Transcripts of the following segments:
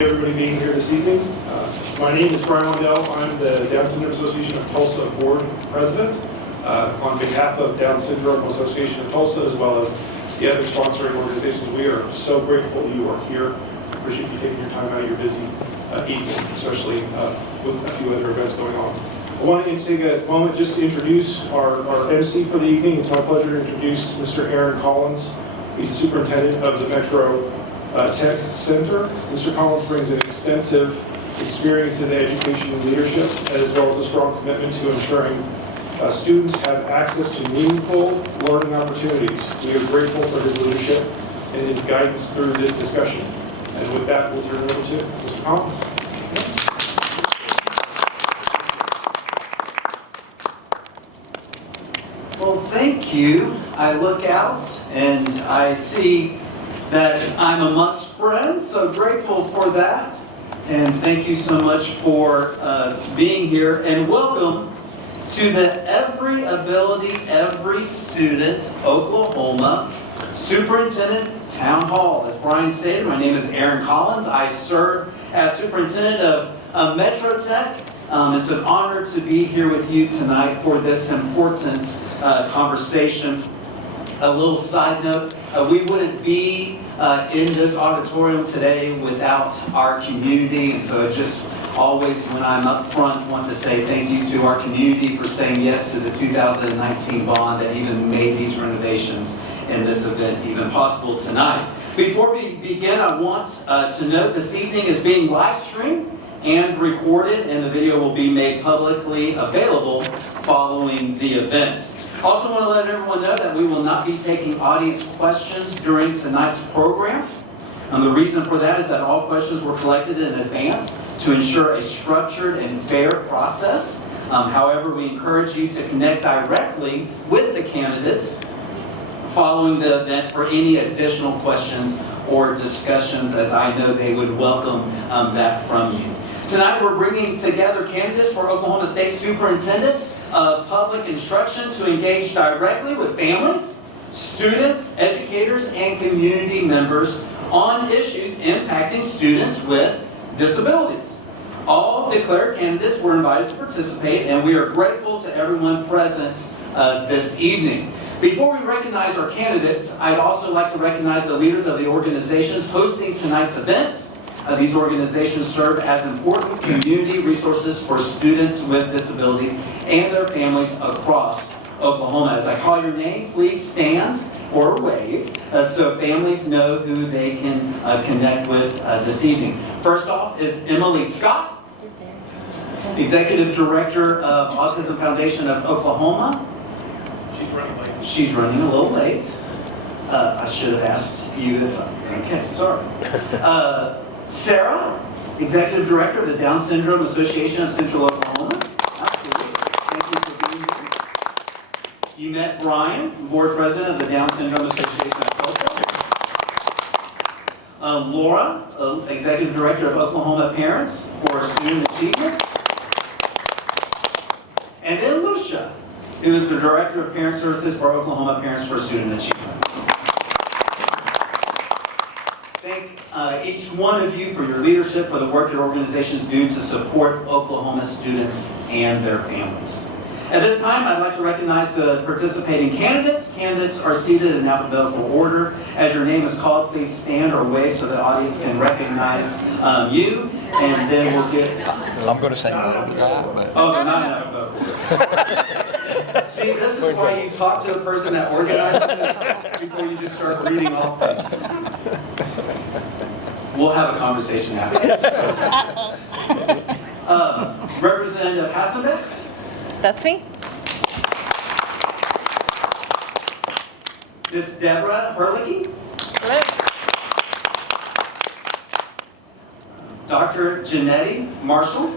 Everybody being here this evening. My name is Brian Wendell. I'm the Down Syndrome Association of Tulsa Board President. On behalf of Down Syndrome Association of Tulsa, as well as the other sponsoring organizations, we are so grateful you are here. Appreciate you taking your time out of your busy evening, especially with a few other events going on. I want to take a moment just to introduce our MC for the evening. It's my pleasure to introduce Mr. Aaron Collins. He's the superintendent of the Metro Tech Center. Mr. Collins brings an extensive experience in education and leadership, as well as a strong commitment to ensuring students have access to meaningful learning opportunities. We are grateful for his leadership and his guidance through this discussion. And with that, we'll turn it over to Mr. Collins. Well, thank you. I look out and I see that I'm amongst friends, so grateful for that. And thank you so much for being here, and welcome to the Every Ability, Every Student Oklahoma Superintendent Town Hall. As Brian stated, my name is Aaron Collins. I serve as superintendent of Metro Tech. It's an honor to be here with you tonight for this important conversation. A little side note, we wouldn't be in this auditorium today without our community, and so it just always, when I'm up front, want to say thank you to our community for saying yes to the 2019 bond that even made these renovations and this event even possible tonight. Before we begin, I want to note this evening is being live streamed and recorded, and the video will be made publicly available following the event. Also want to let everyone know that we will not be taking audience questions during tonight's program. And the reason for that is that all questions were collected in advance to ensure a structured and fair process. However, we encourage you to connect directly with the candidates following the event for any additional questions or discussions, as I know they would welcome that from you. Tonight we're bringing together candidates for Oklahoma State Superintendent of Public Instruction to engage directly with families, students, educators, and community members on issues impacting students with disabilities. All declared candidates were invited to participate, and we are grateful to everyone present this evening. Before we recognize our candidates, I'd also like to recognize the leaders of the organizations hosting tonight's events. These organizations serve as important community resources for students with disabilities and their families across Oklahoma. As I call your name, please stand or wave so families know who they can connect with this evening. First off is Emily Scott, Executive Director of Autism Foundation of Oklahoma. She's running late. She's running a little late. I should have asked you if okay, sorry. Sarah, Executive Director of the Down Syndrome Association of Central Oklahoma. Absolutely. Thank you for being here. You met Brian, Board President of the Down Syndrome Association of Tulsa. Laura, Executive Director of Oklahoma Parents for Student Achievement. And then Lucia, who is the Director of Parent Services for Oklahoma Parents for Student Achievement. Thank each one of you for your leadership, for the work your organizations do to support Oklahoma students and their families. At this time, I'd like to recognize the participating candidates. Candidates are seated in alphabetical order. As your name is called, please stand or wave so the audience can recognize you, and then we'll get... I'm going to say no to that. But... Oh, they're not in alphabetical order. See, this is why you talk to the person that organizes it before you just start reading off things. We'll have a conversation after this. Representative Hasselbeck. That's me. Miss Deborah Herlihy. Hello. Dr. Janetti Marshall.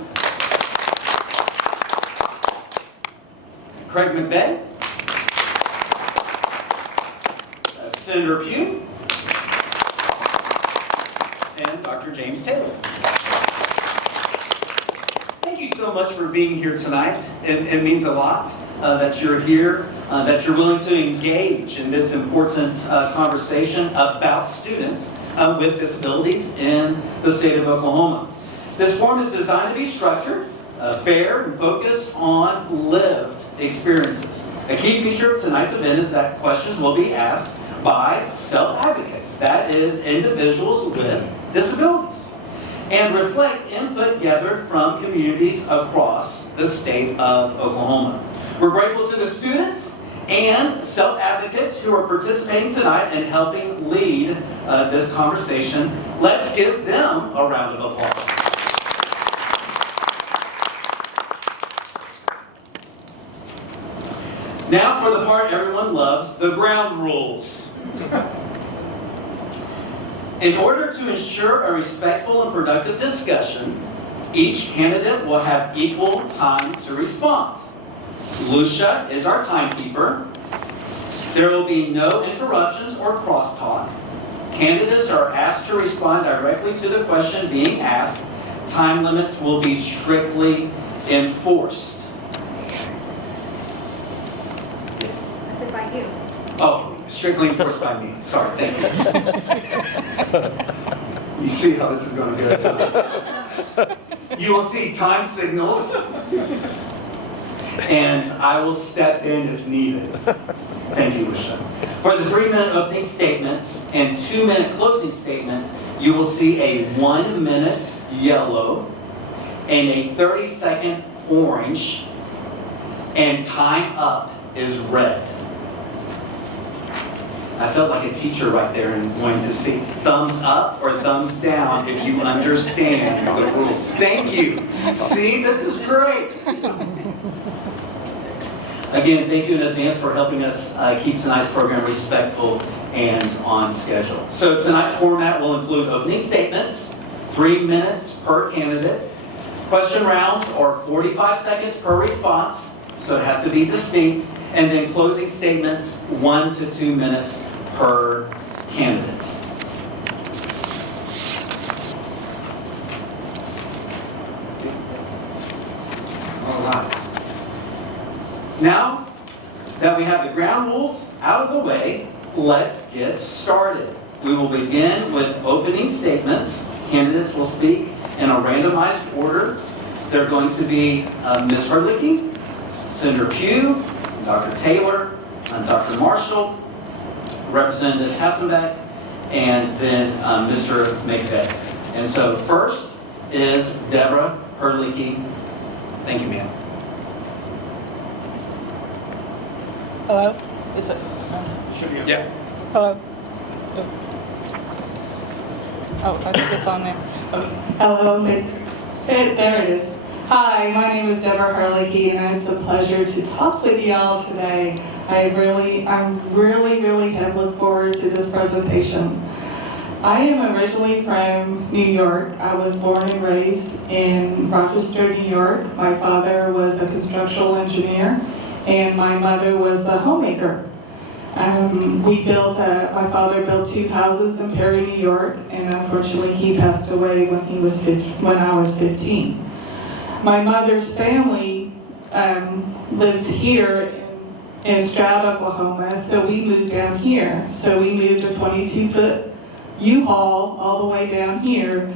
Craig McVeigh. Senator Pugh. And Dr. James Taylor. Thank you so much for being here tonight. It means a lot that you're here, that you're willing to engage in this important conversation about students with disabilities in the state of Oklahoma. This forum is designed to be structured, fair, and focused on lived experiences. A key feature of tonight's event is that questions will be asked by self-advocates, that is, individuals with disabilities, and reflect input gathered from communities across the state of Oklahoma. We're grateful to the students and self-advocates who are participating tonight and helping lead this conversation. Let's give them a round of applause. Now for the part everyone loves, the ground rules. In order to ensure a respectful and productive discussion, each candidate will have equal time to respond. Lucia is our timekeeper. There will be no interruptions or crosstalk. Candidates are asked to respond directly to the question being asked. Time limits will be strictly enforced. Yes? I said by you. Oh, strictly enforced by me. Sorry, thank you. You see how this is going to go. You will see time signals, and I will step in if needed. Thank you, Lucia. For the 3-minute opening statements and 2-minute closing statement, you will see a 1-minute yellow and a 30-second orange, and time up is red. I felt like a teacher right there and wanting to see thumbs up or thumbs down if you understand the rules. Thank you. See, this is great. Again, thank you in advance for helping us keep tonight's program respectful and on schedule. So tonight's format will include opening statements, 3 minutes per candidate. Question rounds are 45 seconds per response, so it has to be distinct. And then closing statements, 1 to 2 minutes per candidate. All right. Now that we have the ground rules out of the way, let's get started. We will begin with opening statements. Candidates will speak in a randomized order. They're going to be Ms. Herlihy, Senator Pugh, Dr. Taylor, Dr. Marshall, Representative Hassenbeck, and then Mr. McVeigh. And so first is Deborah Herlihy. Thank you, ma'am. Hello? Is it? Yeah. Hello? Oh, I think it's on there. Hello, there it is. Hi, my name is Deborah Herlihy, and it's a pleasure to talk with y'all today. I really have looked forward to this presentation. I am originally from New York. I was born and raised in Rochester, New York. My father was a construction engineer, and my mother was a homemaker. My father built 2 houses in Perry, New York, and unfortunately he passed away when I was 15. My mother's family lives here in Stroud, Oklahoma, so we moved down here. So we moved a 22-foot U-Haul all the way down here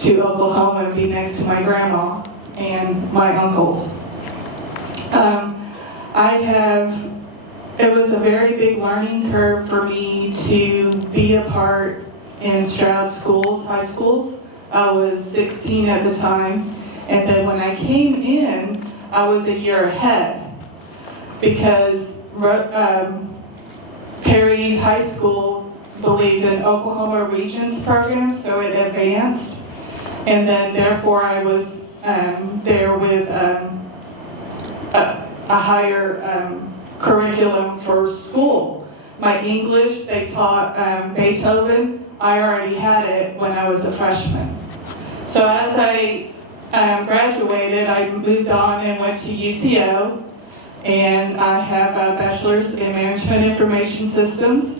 to Oklahoma to be next to my grandma and my uncles. It was a very big learning curve for me to be a part in Stroud schools, high schools. I was 16 at the time, and then when I came in, I was a year ahead because Perry High School believed in Oklahoma Regions program, so it advanced, and then therefore I was there with a higher curriculum for school. My English, they taught Beethoven. I already had it when I was a freshman. So as I graduated, I moved on and went to UCO, and I have a bachelor's in management information systems.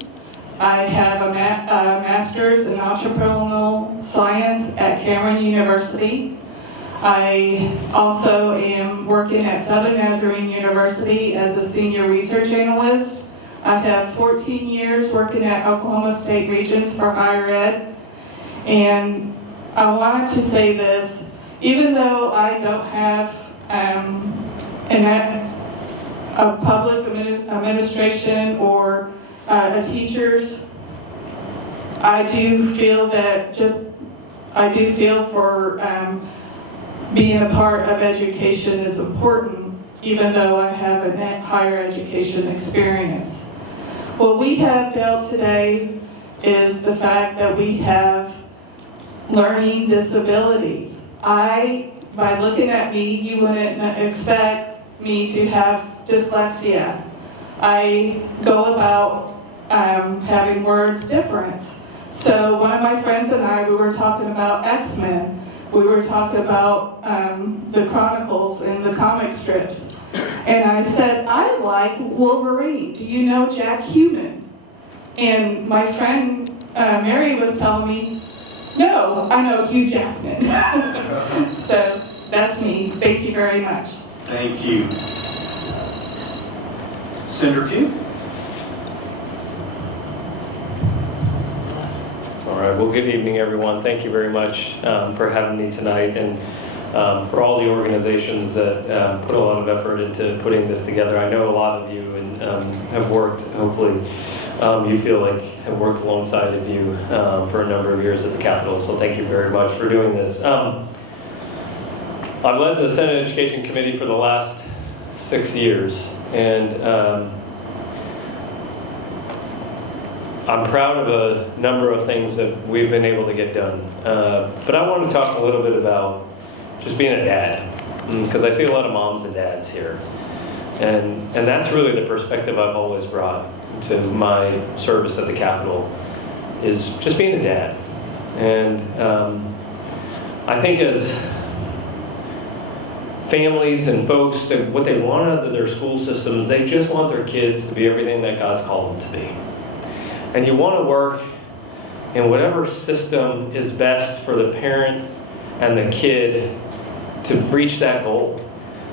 I have a master's in entrepreneurial science at Cameron University. I also am working at Southern Nazarene University as a senior research analyst. I have 14 years working at Oklahoma State Regents for higher ed, And I wanted to say this, even though I don't have a public administration or a teacher's, I do feel for being a part of education is important, even though I have a higher education experience. What we have dealt today is the fact that we have learning disabilities. By looking at me, you wouldn't expect me to have dyslexia. I go about having words different. So one of my friends and I, we were talking about X-Men. We were talking about the Chronicles and the comic strips. And I said, I like Wolverine. Do you know Jack Human? And my friend Mary was telling me, no, I know Hugh Jackman. So that's me. Thank you very much. Thank you. Senator Pugh? All right, well, good evening, everyone. Thank you very much for having me tonight, and for all the organizations that put a lot of effort into putting this together. I know a lot of you and have worked, hopefully, you feel like have worked alongside of you for a number of years at the Capitol, so thank you very much for doing this. I've led the Senate Education Committee for the last 6 years, and I'm proud of a number of things that we've been able to get done. But I want to talk a little bit about just being a dad, because I see a lot of moms and dads here. And that's really the perspective I've always brought to my service at the Capitol, is just being a dad. And I think as families and folks, what they want out of their school systems, they just want their kids to be everything that God's called them to be. And you want to work in whatever system is best for the parent and the kid to reach that goal.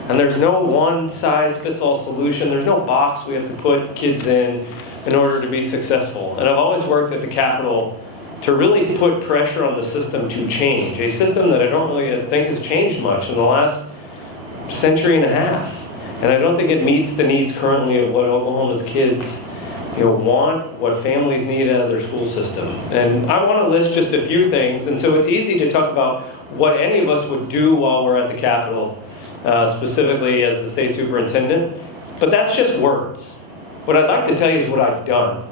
And there's no one-size-fits-all solution. There's no box we have to put kids in order to be successful. And I've always worked at the Capitol to really put pressure on the system to change. A system that I don't really think has changed much in the last century and a half. And I don't think it meets the needs currently of what Oklahoma's kids want, what families need out of their school system. And I want to list just a few things. And so it's easy to talk about what any of us would do while we're at the Capitol, specifically as the state superintendent. But that's just words. What I'd like to tell you is what I've done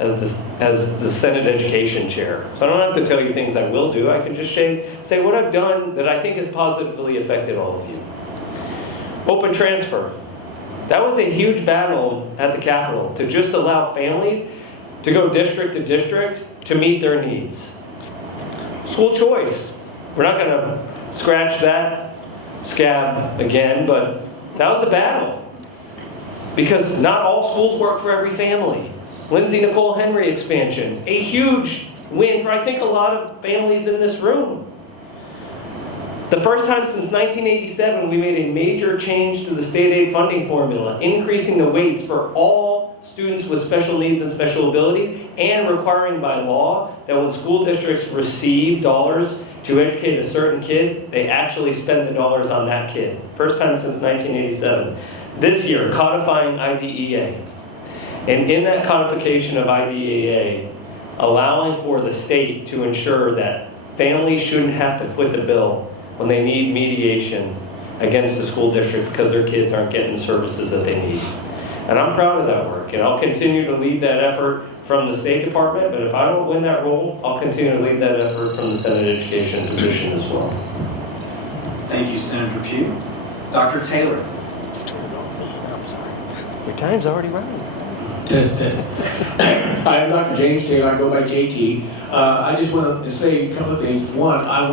as the Senate Education Chair. So I don't have to tell you things I will do. I can just say what I've done that I think has positively affected all of you. Open transfer. That was a huge battle at the Capitol, to just allow families to go district to district to meet their needs. School choice. We're not going to scratch that scab again, but that was a battle. Because not all schools work for every family. Lindsay Nicole Henry expansion, a huge win for, I think, a lot of families in this room. The first time since 1987, we made a major change to the state aid funding formula, increasing the weights for all students with special needs and special abilities, and requiring by law that when school districts receive dollars to educate a certain kid, they actually spend the dollars on that kid. First time since 1987. This year, codifying IDEA. And in that codification of IDEA, allowing for the state to ensure that families shouldn't have to foot the bill when they need mediation against the school district because their kids aren't getting the services that they need. And I'm proud of that work, and I'll continue to lead that effort from the State Department, but if I don't win that role, I'll continue to lead that effort from the Senate Education position as well. Thank you, Senator Pugh. Dr. Taylor. Your time's already running. Hi, I'm Dr. James Taylor. I go by JT. I just want to say a couple of things. One, I'm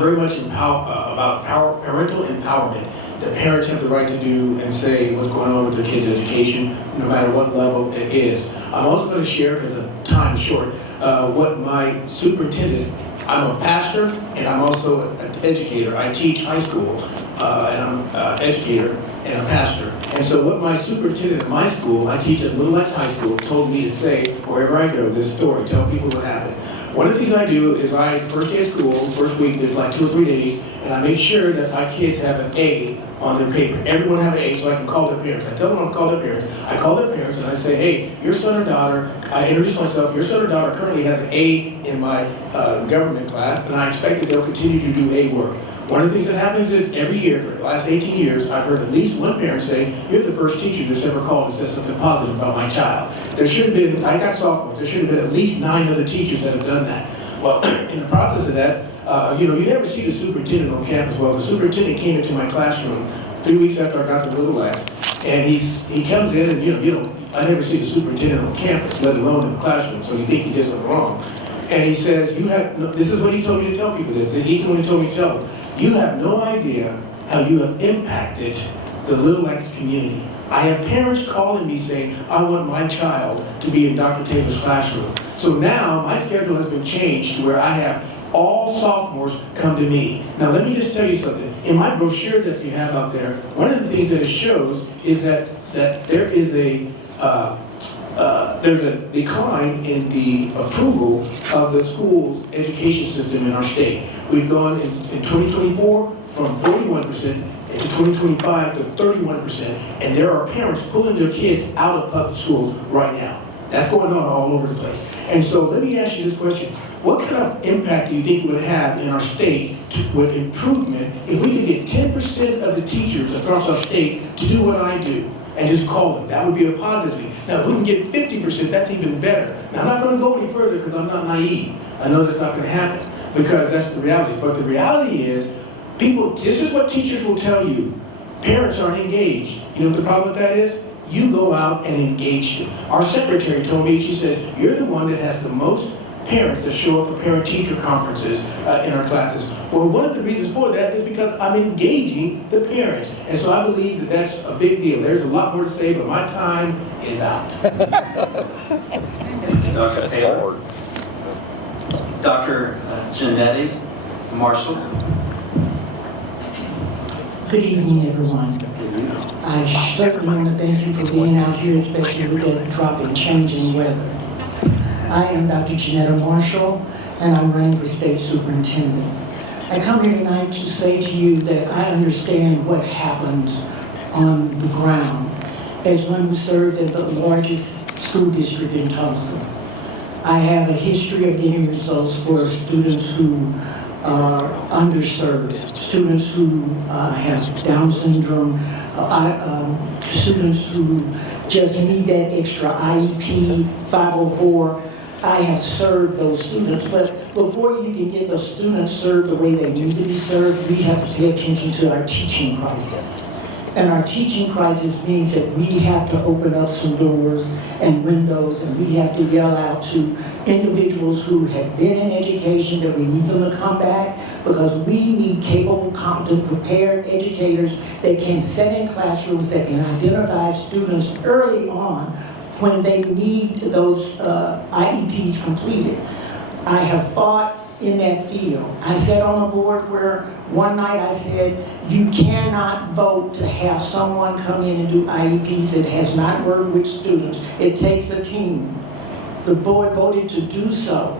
very much about parental empowerment. The parents have the right to do and say what's going on with their kids' education, no matter what level it is. I'm also going to share, because the time is short, what my superintendent, I'm a pastor and I'm also an educator. I teach high school and I'm an educator and a pastor. And so what my superintendent at my school, I teach at Little X High School, told me to say, wherever I go, this story, tell people what happened. One of the things I do is first day of school, first week, there's like 2 or 3 days, and I make sure that my kids have an A on their paper. Everyone have an A so I can call their parents. I tell them I want to call their parents. I call their parents and I say, hey, your son or daughter, I introduce myself, your son or daughter currently has an A in my government class, and I expect that they'll continue to do A work. One of the things that happens is every year for the last 18 years, I've heard at least one parent say, you're the first teacher that's ever called and said something positive about my child. There should have been, I got sophomores, there should have been at least 9 other teachers that have done that. Well, in the process of that, you never see the superintendent on campus. Well, the superintendent came into my classroom 3 weeks after I got the Little X, and he comes in and, I never see the superintendent on campus, let alone in the classroom, so you think he did something wrong. And he says, this is what he told me to tell people this. He's the one who told me to tell them. You have no idea how you have impacted the Little X community. I have parents calling me saying, I want my child to be in Dr. Taylor's classroom. So now my schedule has been changed to where I have all sophomores come to me. Now let me just tell you something. In my brochure that you have out there, one of the things that it shows is that there is there's a decline in the approval of the school's education system in our state. We've gone in 2024 from 41% into 2025 to 31%, and there are parents pulling their kids out of public schools right now. That's going on all over the place. And so let me ask you this question. What kind of impact do you think it would have in our state with improvement if we could get 10% of the teachers across our state to do what I do and just call them? That would be a positive thing. Now, if we can get 50%, that's even better. Now, I'm not going to go any further because I'm not naive. I know that's not going to happen because that's the reality. But the reality is, this is what teachers will tell you. Parents aren't engaged. You know what the problem with that is? You go out and engage them. Our secretary told me, she said, you're the one that has the most parents that show up for parent-teacher conferences in our classes. Well, one of the reasons for that is because I'm engaging the parents. And so I believe that that's a big deal. There's a lot more to say, but my time is out. Dr. Taylor. Dr. Janetti Marshall. Good evening, everyone. I certainly want to thank you for being out here, especially with that drop in changing weather. I am Dr. Janetta Marshall, and I'm running for state superintendent. I come here tonight to say to you that I understand what happens on the ground as one who served at the largest school district in Tulsa. I have a history of getting results for students who are underserved, students who have Down syndrome, students who just need that extra IEP, 504. I have served those students, but before you can get those students served the way they need to be served, we have to pay attention to our teaching crisis. And our teaching crisis means that we have to open up some doors and windows, and we have to yell out to individuals who have been in education that we need them to come back, because we need capable, competent, prepared educators that can sit in classrooms, that can identify students early on when they need those IEPs completed. I have fought in that field. I sat on a board where one night I said, you cannot vote to have someone come in and do IEPs that has not worked with students. It takes a team. The board voted to do so.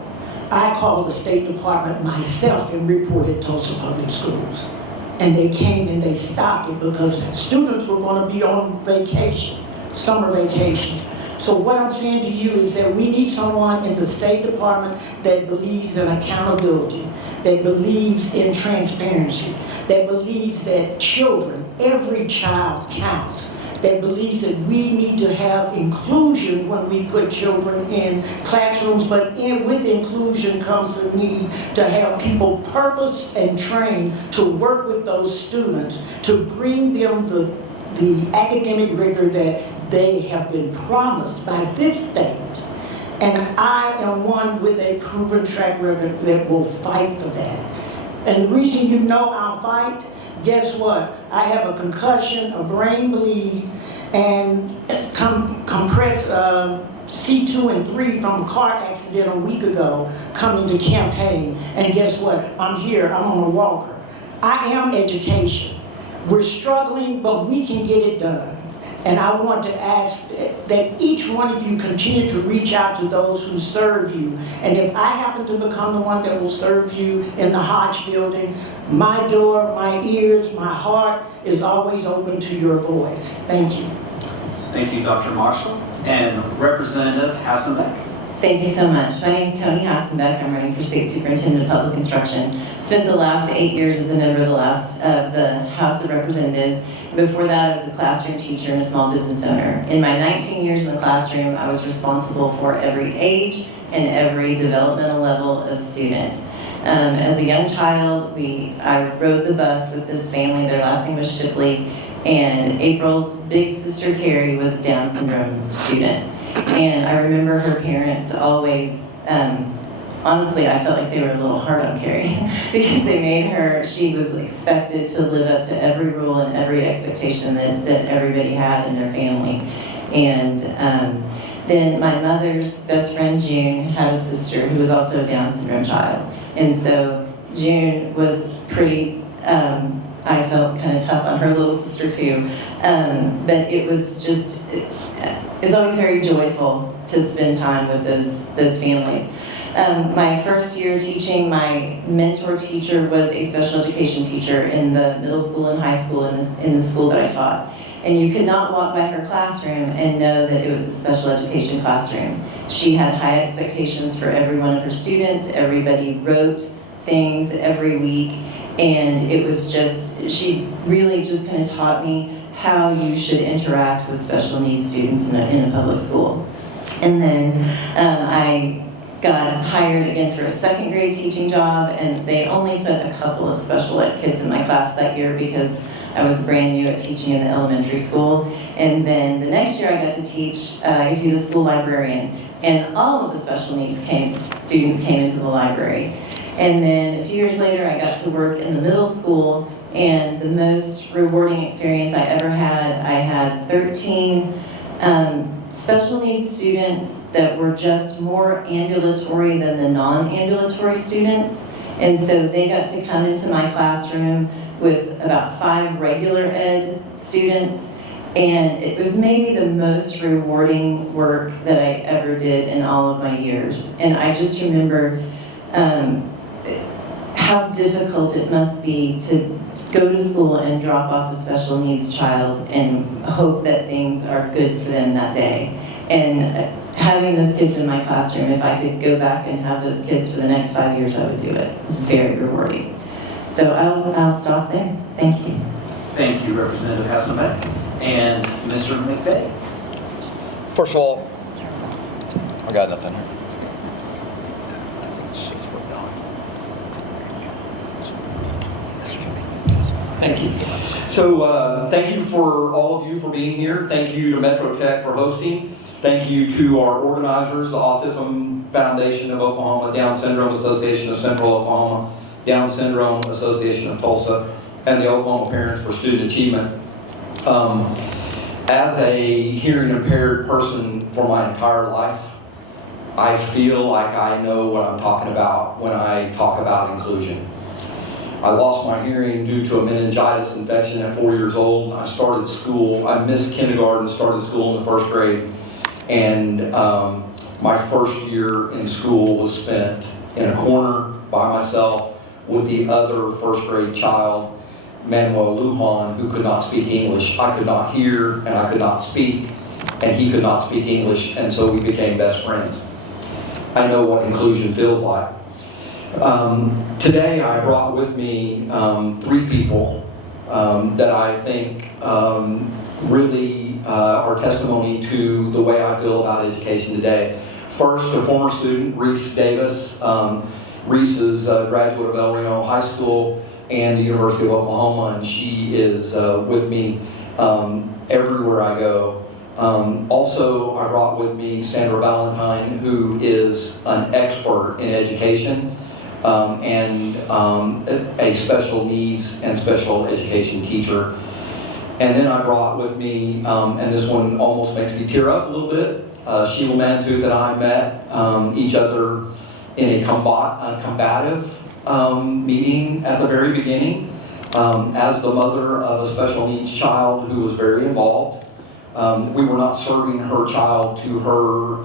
I called the State Department myself and reported Tulsa Public Schools. And they came and they stopped it because students were going to be on vacation, summer vacation. So what I'm saying to you is that we need someone in the State Department that believes in accountability, that believes in transparency, that believes that children, every child counts, that believes that we need to have inclusion when we put children in classrooms, but with inclusion comes the need to have people purposed and trained to work with those students, to bring them the academic rigor that they have been promised by this state. And I am one with a proven track record that will fight for that. And the reason you know I'll fight, guess what? I have a concussion, a brain bleed, and compressed C2 and 3 from a car accident a week ago coming to campaign. And guess what? I'm here, I'm on a walker. I am education. We're struggling, but we can get it done. And I want to ask that each one of you continue to reach out to those who serve you. And if I happen to become the one that will serve you in the Hodge building, my door, my ears, my heart is always open to your voice. Thank you. Thank you, Dr. Marshall. And Representative Hassenbeck. Thank you so much. My name is Toni Hassenbeck. I'm running for State Superintendent of Public Instruction. Spent the last 8 years as a member of the House of Representatives. Before that, I was a classroom teacher and a small business owner. In my 19 years in the classroom, I was responsible for every age and every developmental level of student. As a young child, I rode the bus with this family. Their last name was Shipley, and April's big sister Carrie was a Down syndrome student. And I remember her parents always, honestly, I felt like they were a little hard on Carrie because they made her, she was expected to live up to every rule and every expectation that everybody had in their family. And then my mother's best friend, June, had a sister who was also a Down syndrome child. And so June was pretty, I felt kind of tough on her little sister too. But it was just, it was always very joyful to spend time with those families. My first year teaching, my mentor teacher was a special education teacher in the middle school and high school in the school that I taught. And you could not walk by her classroom and know that it was a special education classroom. She had high expectations for every one of her students. Everybody wrote things every week. And it was just, she really just kind of taught me how you should interact with special needs students in a public school. And then I got hired again for a second grade teaching job, and they only put a couple of special ed kids in my class that year because I was brand new at teaching in the elementary school. And then the next year I got to teach, I do the school librarian, and all of the special needs students came into the library. And then a few years later I got to work in the middle school, and the most rewarding experience I ever had, I had 13 special needs students that were just more ambulatory than the non-ambulatory students. And so they got to come into my classroom with about 5 regular ed students. And it was maybe the most rewarding work that I ever did in all of my years. And I just remember how difficult it must be to go to school and drop off a special needs child and hope that things are good for them that day. And having those kids in my classroom, if I could go back and have those kids for the next 5 years, I would do it. It's very rewarding. So I'll stop there. Thank you. Thank you, Representative Hassenbeck. And Mr. McVeigh. First of all, I got nothing. Thank you. So thank you for all of you for being here. Thank you to Metro Tech for hosting. Thank you to our organizers, the Autism Foundation of Oklahoma, Down Syndrome Association of Central Oklahoma, Down Syndrome Association of Tulsa, and the Oklahoma Parents for Student Achievement. As a hearing impaired person for my entire life, I feel like I know what I'm talking about when I talk about inclusion. I lost my hearing due to a meningitis infection at 4 years old. I started school, I missed kindergarten, started school in the 1st grade, and my first year in school was spent in a corner by myself with the other 1st grade child, Manuel Lujan, who could not speak English. I could not hear and I could not speak, and he could not speak English, and so we became best friends. I know what inclusion feels like. Today I brought with me 3 people that I think really are testimony to the way I feel about education today. First, a former student, Reese Davis. Reese is a graduate of El Reno High School and the University of Oklahoma, and she is with me everywhere I go. Also, I brought with me Sandra Valentine, who is an expert in education and a special needs and special education teacher. And then I brought with me, and this one almost makes me tear up a little bit, Sheila Mantooth and I met each other in a combative meeting at the very beginning as the mother of a special needs child who was very involved. we were not serving her child to her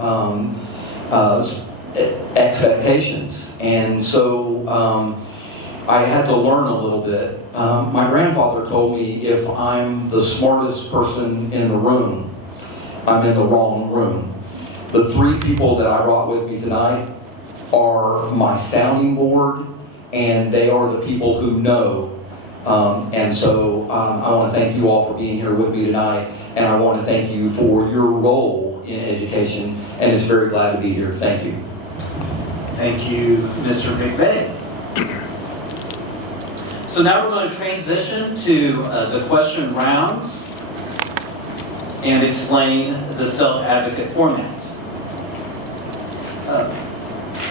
expectations. And so I had to learn a little bit. My grandfather told me if I'm the smartest person in the room, I'm in the wrong room. The three people that I brought with me tonight are my sounding board, and they are the people who know. And so I want to thank you all for being here with me tonight, and I want to thank you for your role in education, and it's very glad to be here. Thank you. Thank you, Mr. McVeigh. So now we're going to transition to the question rounds and explain the self-advocate format.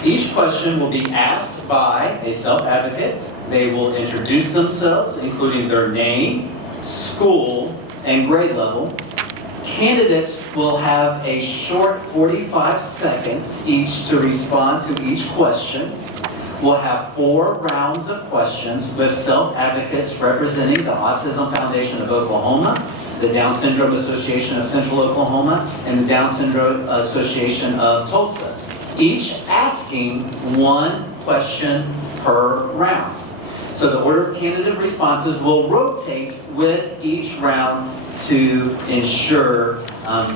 Each question will be asked by a self-advocate. They will introduce themselves, including their name, school, and grade level. Candidates will have a short 45 seconds each to respond to each question. We'll have 4 rounds of questions with self-advocates representing the Autism Foundation of Oklahoma, the Down Syndrome Association of Central Oklahoma, and the Down Syndrome Association of Tulsa, each asking 1 question per round. So the order of candidate responses will rotate with each round to ensure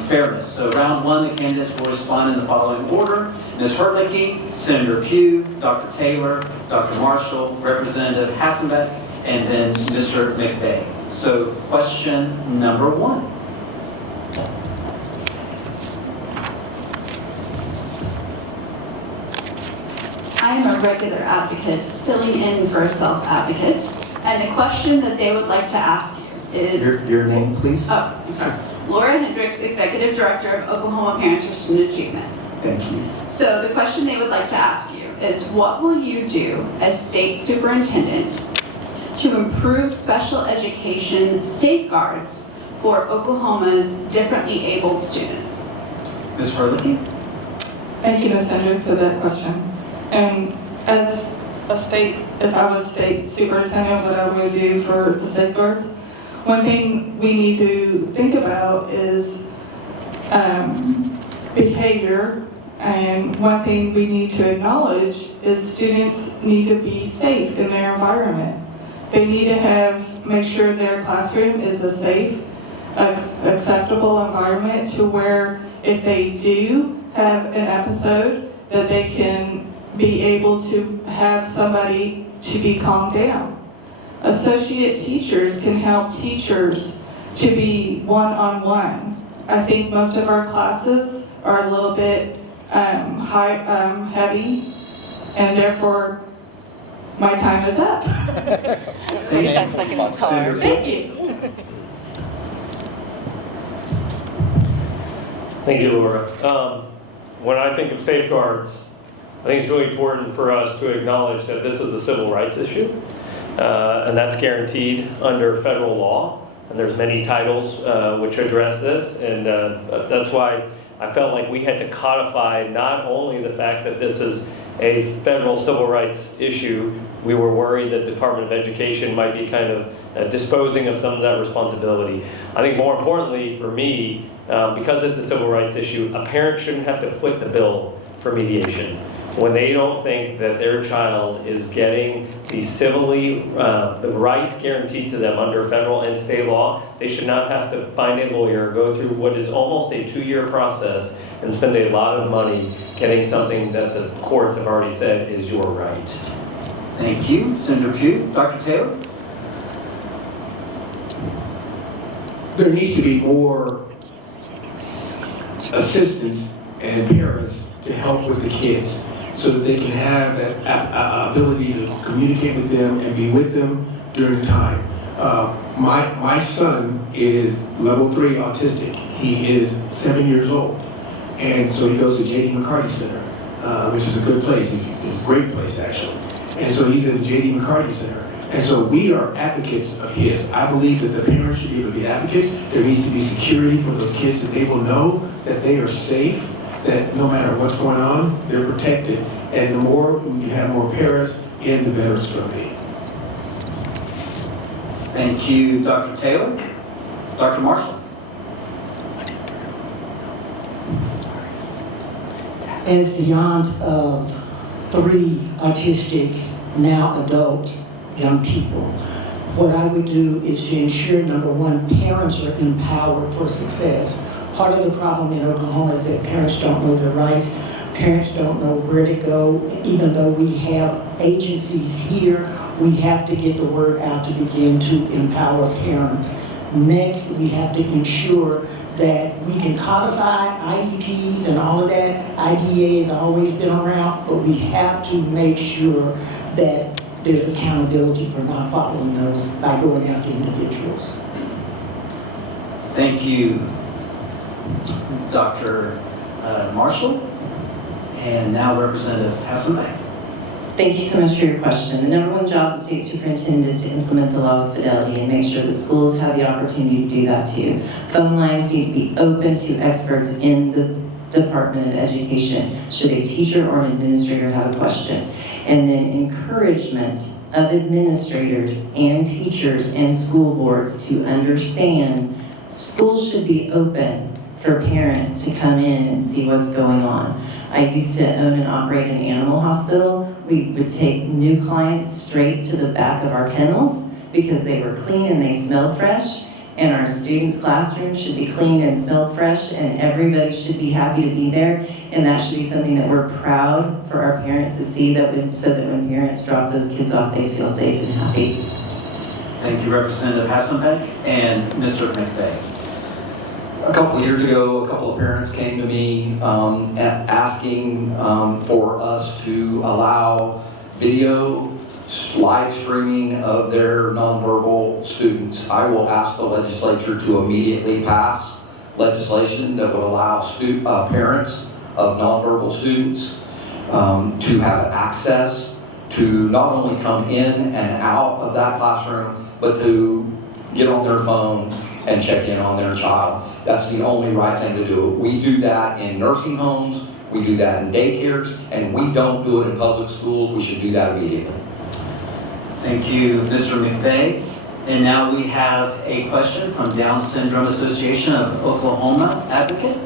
fairness. So round 1, the candidates will respond in the following order: Ms. Herlihy, Senator Pugh, Dr. Taylor, Dr. Marshall, Representative Hassenbeck, and then Mr. McVeigh. So question number 1. I am a regular advocate filling in for a self-advocate, and the question that they would like to ask you is... Your name, please. Oh, I'm sorry. Laura Hendricks, Executive Director of Oklahoma Parents for Student Achievement. Thank you. So the question they would like to ask you is, what will you do as state superintendent to improve special education safeguards for Oklahoma's differently abled students? Ms. Herlihy? Thank you, Ms. Hendrick, for that question. And as a state, if I was state superintendent, what I would do for the safeguards, one thing we need to think about is behavior, and one thing we need to acknowledge is students need to be safe in their environment. They need to make sure their classroom is a safe, acceptable environment to where if they do have an episode, that they can be able to have somebody to be calmed down. Associate teachers can help teachers to be one-on-one. I think most of our classes are a little bit heavy, and therefore my time is up. 35 seconds card. Thank you. Thank you, Laura. When I think of safeguards, I think it's really important for us to acknowledge that this is a civil rights issue, and that's guaranteed under federal law. And there's many titles which address this, and that's why I felt like we had to codify not only the fact that this is a federal civil rights issue. We were worried that the Department of Education might be kind of disposing of some of that responsibility. I think more importantly for me, because it's a civil rights issue, a parent shouldn't have to foot the bill for mediation. When they don't think that their child is getting the rights guaranteed to them under federal and state law, they should not have to find a lawyer, go through what is almost a 2-year process, and spend a lot of money getting something that the courts have already said is your right. Thank you. Senator Pugh. Dr. Taylor? There needs to be more assistance and parents to help with the kids so that they can have that ability to communicate with them and be with them during time. My son is level 3 autistic. He is 7 years old. And so he goes to J.D. McCarty Center, which is a good place, a great place actually. And so he's in the J.D. McCarty Center. And so we are advocates of his. I believe that the parents should be able to be advocates. There needs to be security for those kids, that they will know that they are safe, that no matter what's going on, they're protected. And the more we can have more parents in, the better it's going to be. Thank you, Dr. Taylor. Dr. Marshall? as the aunt of 3 autistic, now adult young people, what I would do is to ensure, number one, parents are empowered for success. Part of the problem in Oklahoma is that parents don't know their rights. Parents don't know where to go. Even though we have agencies here, we have to get the word out to begin to empower parents. Next, we have to ensure that we can codify IEPs and all of that. IDEA has always been around, but we have to make sure that there's accountability for not following those by going after individuals. Thank you, Dr. Marshall. And now Representative Hasselbeck. Thank you so much for your question. The number one job of the state superintendent is to implement the law with fidelity and make sure that schools have the opportunity to do that too. Phone lines need to be open to experts in the Department of Education should a teacher or an administrator have a question. And then encouragement of administrators and teachers and school boards to understand schools should be open for parents to come in and see what's going on. I used to own and operate an animal hospital. We would take new clients straight to the back of our kennels because they were clean and they smelled fresh. And our students' classrooms should be clean and smell fresh, and everybody should be happy to be there. And that should be something that we're proud for our parents to see, so that when parents drop those kids off, they feel safe and happy. Thank you, Representative Hasselbeck. And Mr. McVeigh. A couple of years ago, a couple of parents came to me asking for us to allow video live streaming of their nonverbal students. I will ask the legislature to immediately pass legislation that would allow parents of nonverbal students to have access to not only come in and out of that classroom, but to get on their phone and check in on their child. That's the only right thing to do. We do that in nursing homes, we do that in daycares, and we don't do it in public schools. We should do that immediately. Thank you, Mr. McVeigh. And now we have a question from Down Syndrome Association of Oklahoma advocate.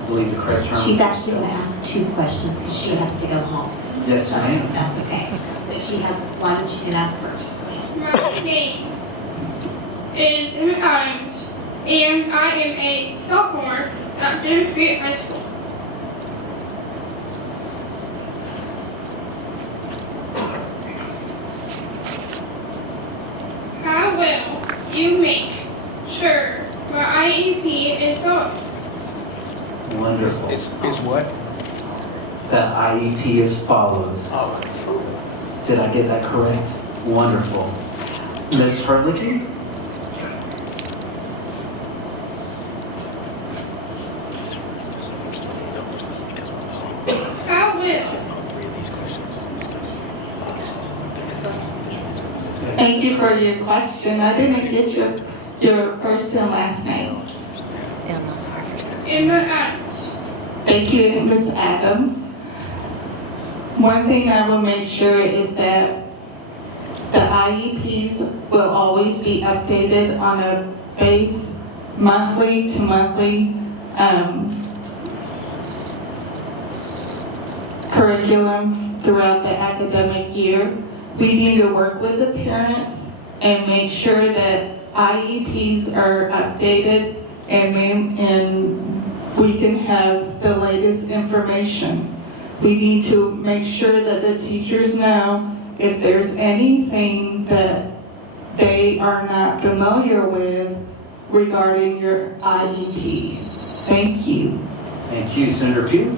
I believe the correct term. She's actually going to ask 2 questions because she has to go home. Yes, So ma'am. that's okay. So she has one she can ask first. My name is Emmett Adams, and I am a sophomore at Dennis Creek High School. How will you make sure my IEP is followed? Wonderful. Is what? The IEP is followed. Oh, Did I get that correct? Wonderful. Ms. Herlihy? How will? Thank you for your question. I didn't get your first and last name. Emma Adams. Thank you, Ms. Adams. One thing I will make sure is that the IEPs will always be updated on a base monthly to monthly curriculum throughout the academic year. We need to work with the parents and make sure that IEPs are updated and we can have the latest information. We need to make sure that the teachers know if there's anything that they are not familiar with regarding your IEP. Thank you. Thank you, Senator Pugh.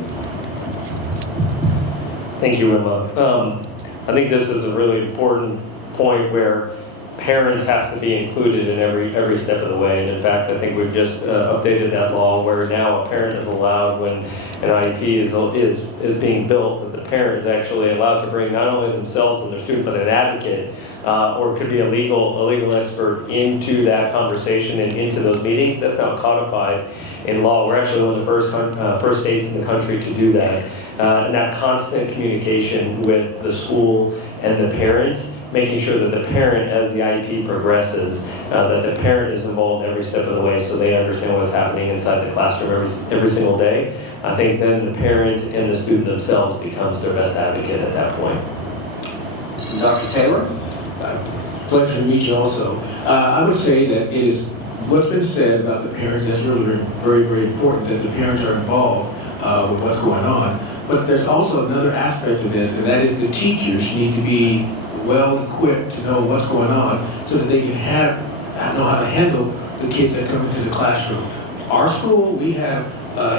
Thank you, Emma. I think this is a really important point where parents have to be included in every step of the way. And in fact, I think we've just updated that law where now a parent is allowed when an IEP is being built, that the parent is actually allowed to bring not only themselves and their student, but an advocate or it could be a legal expert into that conversation and into those meetings. That's now codified in law. We're actually one of the first states in the country to do that. and that constant communication with the school and the parent, making sure that the parent, as the IEP progresses, that the parent is involved every step of the way so they understand what's happening inside the classroom every single day. I think then the parent and the student themselves becomes their best advocate at that point. Dr. Taylor? Pleasure to meet you also. I would say that it is what's been said about the parents, that's really very, very important, that the parents are involved with what's going on. But there's also another aspect of this, and that is the teachers need to be well equipped to know what's going on so that they can know how to handle the kids that come into the classroom. Our school, we have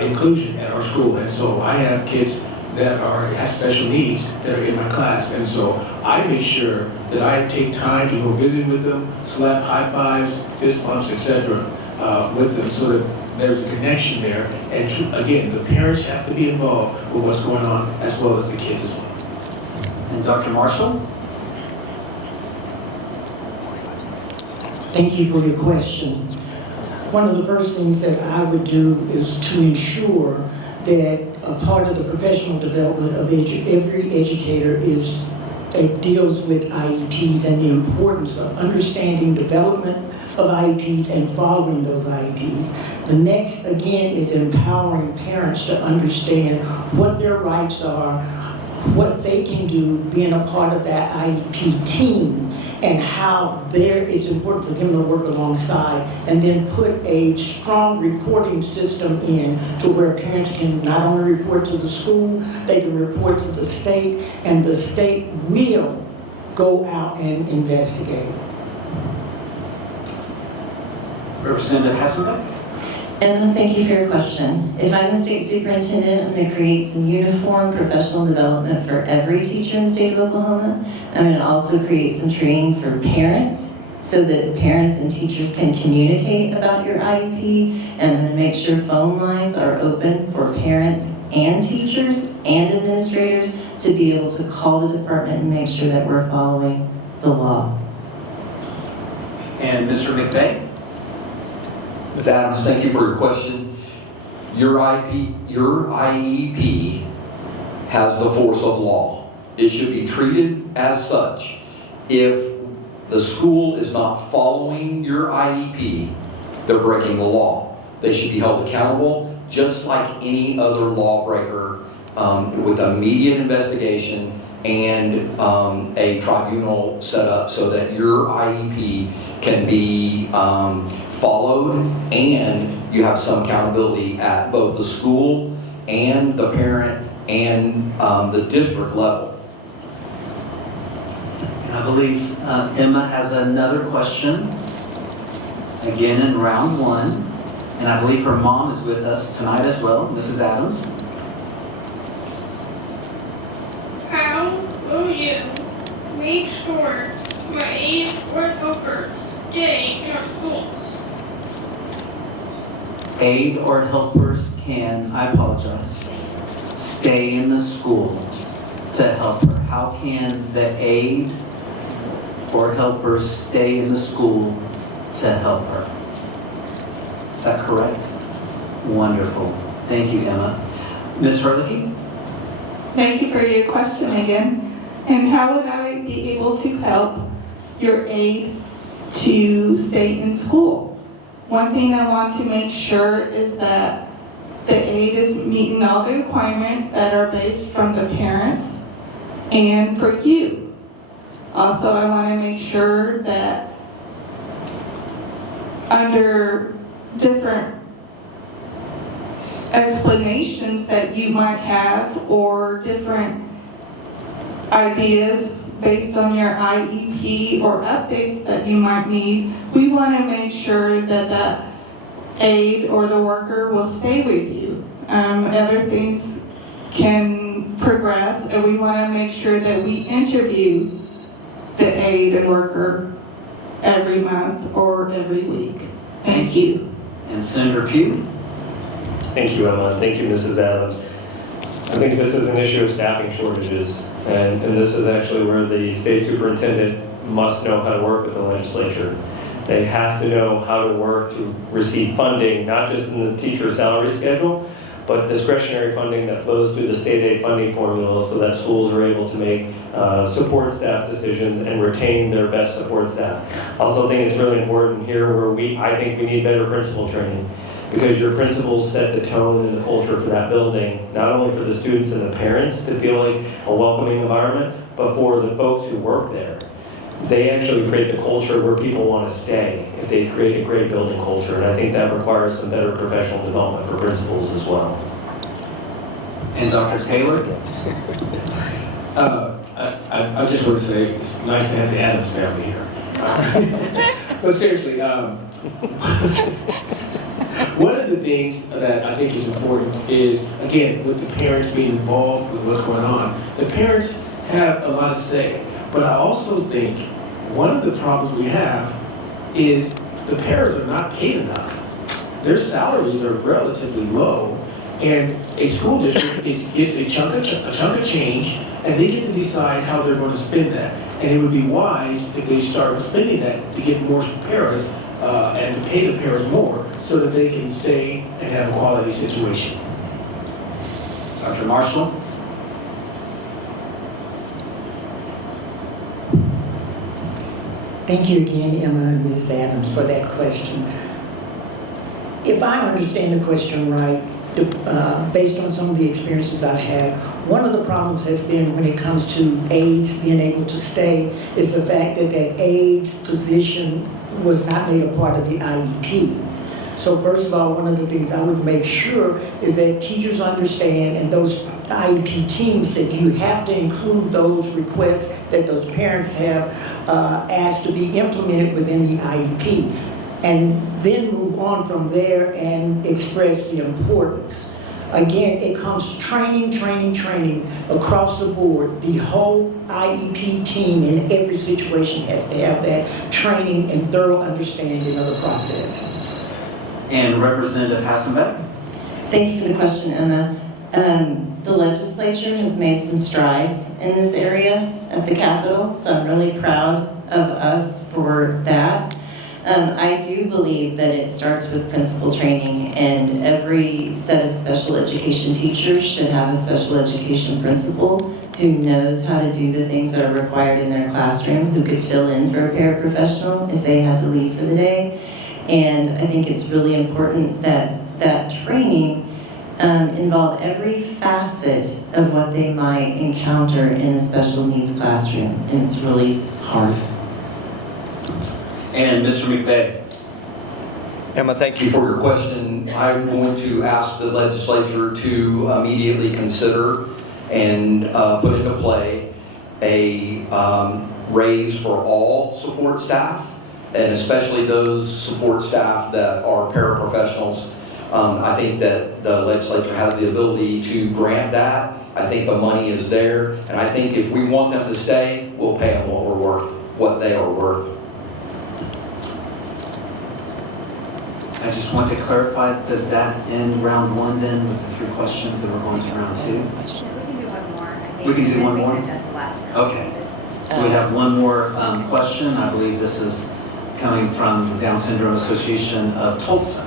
inclusion at our school, and so I have kids that have special needs that are in my class, and so I make sure that I take time to go visit with them, slap high fives, fist bumps, etc. With them so that there's a connection there. And again, the parents have to be involved with what's going on as well as the kids as well. And Dr. Marshall? Thank you for your question. One of the first things that I would do is to ensure that a part of the professional development of every educator deals with IEPs and the importance of understanding development of IEPs and following those IEPs. The next, again, is empowering parents to understand what their rights are, what they can do being a part of that IEP team, and how it's important for them to work alongside, and then put a strong reporting system in to where parents can not only report to the school, they can report to the state, and the state will go out and investigate. Representative Hasselbeck? Emma, thank you for your question. If I'm the state superintendent, I'm going to create some uniform professional development for every teacher in the state of Oklahoma. I'm going to also create some training for parents so that parents and teachers can communicate about your IEP. And I'm going to make sure phone lines are open for parents and teachers and administrators to be able to call the department and make sure that we're following the law. And Mr. McVeigh? Ms. Adams, thank you for your question. Your IEP has the force of law. It should be treated as such. If the school is not following your IEP, they're breaking the law. They should be held accountable just like any other lawbreaker with an immediate investigation and a tribunal set up so that your IEP can be followed, and you have some accountability at both the school and the parent and the district level. And I believe Emma has another question, again in round one, and I believe her mom is with us tonight as well, Mrs. Adams. How will you make sure my aides or helpers stay in our schools? Aid or helpers can, I apologize, stay in the school to help her. How can the aid or helpers stay in the school to help her? Is that correct? Wonderful. Thank you, Emma. Ms. Herlihy? Thank you for your question again. And how would I be able to help your aide to stay in school? One thing I want to make sure is that the aide is meeting all the requirements that are based from the parents and for you. Also, I want to make sure that under different explanations that you might have or different ideas based on your IEP or updates that you might need, we want to make sure that that aide or the worker will stay with you. Other things can progress, and we want to make sure that we interview the aide and worker every month or every week. Thank you. And Senator Pugh? Thank you, Emma. Thank you, Mrs. Adams. I think this is an issue of staffing shortages, and this is actually where the state superintendent must know how to work with the legislature. They have to know how to work to receive funding, not just in the teacher salary schedule, but discretionary funding that flows through the state aid funding formula so that schools are able to make support staff decisions and retain their best support staff. I also think it's really important here where I think we need better principal training, because your principals set the tone and the culture for that building, not only for the students and the parents to feel like a welcoming environment, but for the folks who work there. They actually create the culture where people want to stay if they create a great building culture, and I think that requires some better professional development for principals as well. And Dr. Taylor? I just want to say it's nice to have the Addams family here. But seriously, one of the things that I think is important is, again, with the parents being involved with what's going on, the parents have a lot to say. But I also think one of the problems we have is the parents are not paid enough. Their salaries are relatively low, and a school district gets a chunk of change, and they get to decide how they're going to spend that. And it would be wise if they start spending that to get more paras and to pay the paras more so that they can stay and have a quality situation. Dr. Marshall? Thank you again, Emma and Mrs. Adams, for that question. If I understand the question right, based on some of the experiences I've had, one of the problems has been when it comes to aides being able to stay is the fact that that aide's position was not made a part of the IEP. So first of all, one of the things I would make sure is that teachers understand, and those IEP teams, that you have to include those requests that those parents have asked to be implemented within the IEP, and then move on from there and express the importance. Again, it comes to training across the board. The whole IEP team in every situation has to have that training and thorough understanding of the process. And Representative Hassenbeck? Thank you for the question, Emma. The legislature has made some strides in this area at the Capitol, so I'm really proud of us for that. I do believe that it starts with principal training, and every set of special education teachers should have a special education principal who knows how to do the things that are required in their classroom, who could fill in for a paraprofessional if they had to leave for the day. And I think it's really important that that training involve every facet of what they might encounter in a special needs classroom, and it's really hard. And Mr. McVeigh? Emma, thank you for your question. I'm going to ask the legislature to immediately consider and put into play a raise for all support staff, and especially those support staff that are paraprofessionals. I think that the legislature has the ability to grant that. I think the money is there, and I think if we want them to stay, we'll pay them what they are worth. I just want to clarify, does that end round one then with the 3 questions that we're going to round 2? We can do one more. I think. We can do one more? That's the last round. Okay. So we have one more question. I believe this is coming from the Down Syndrome Association of Tulsa.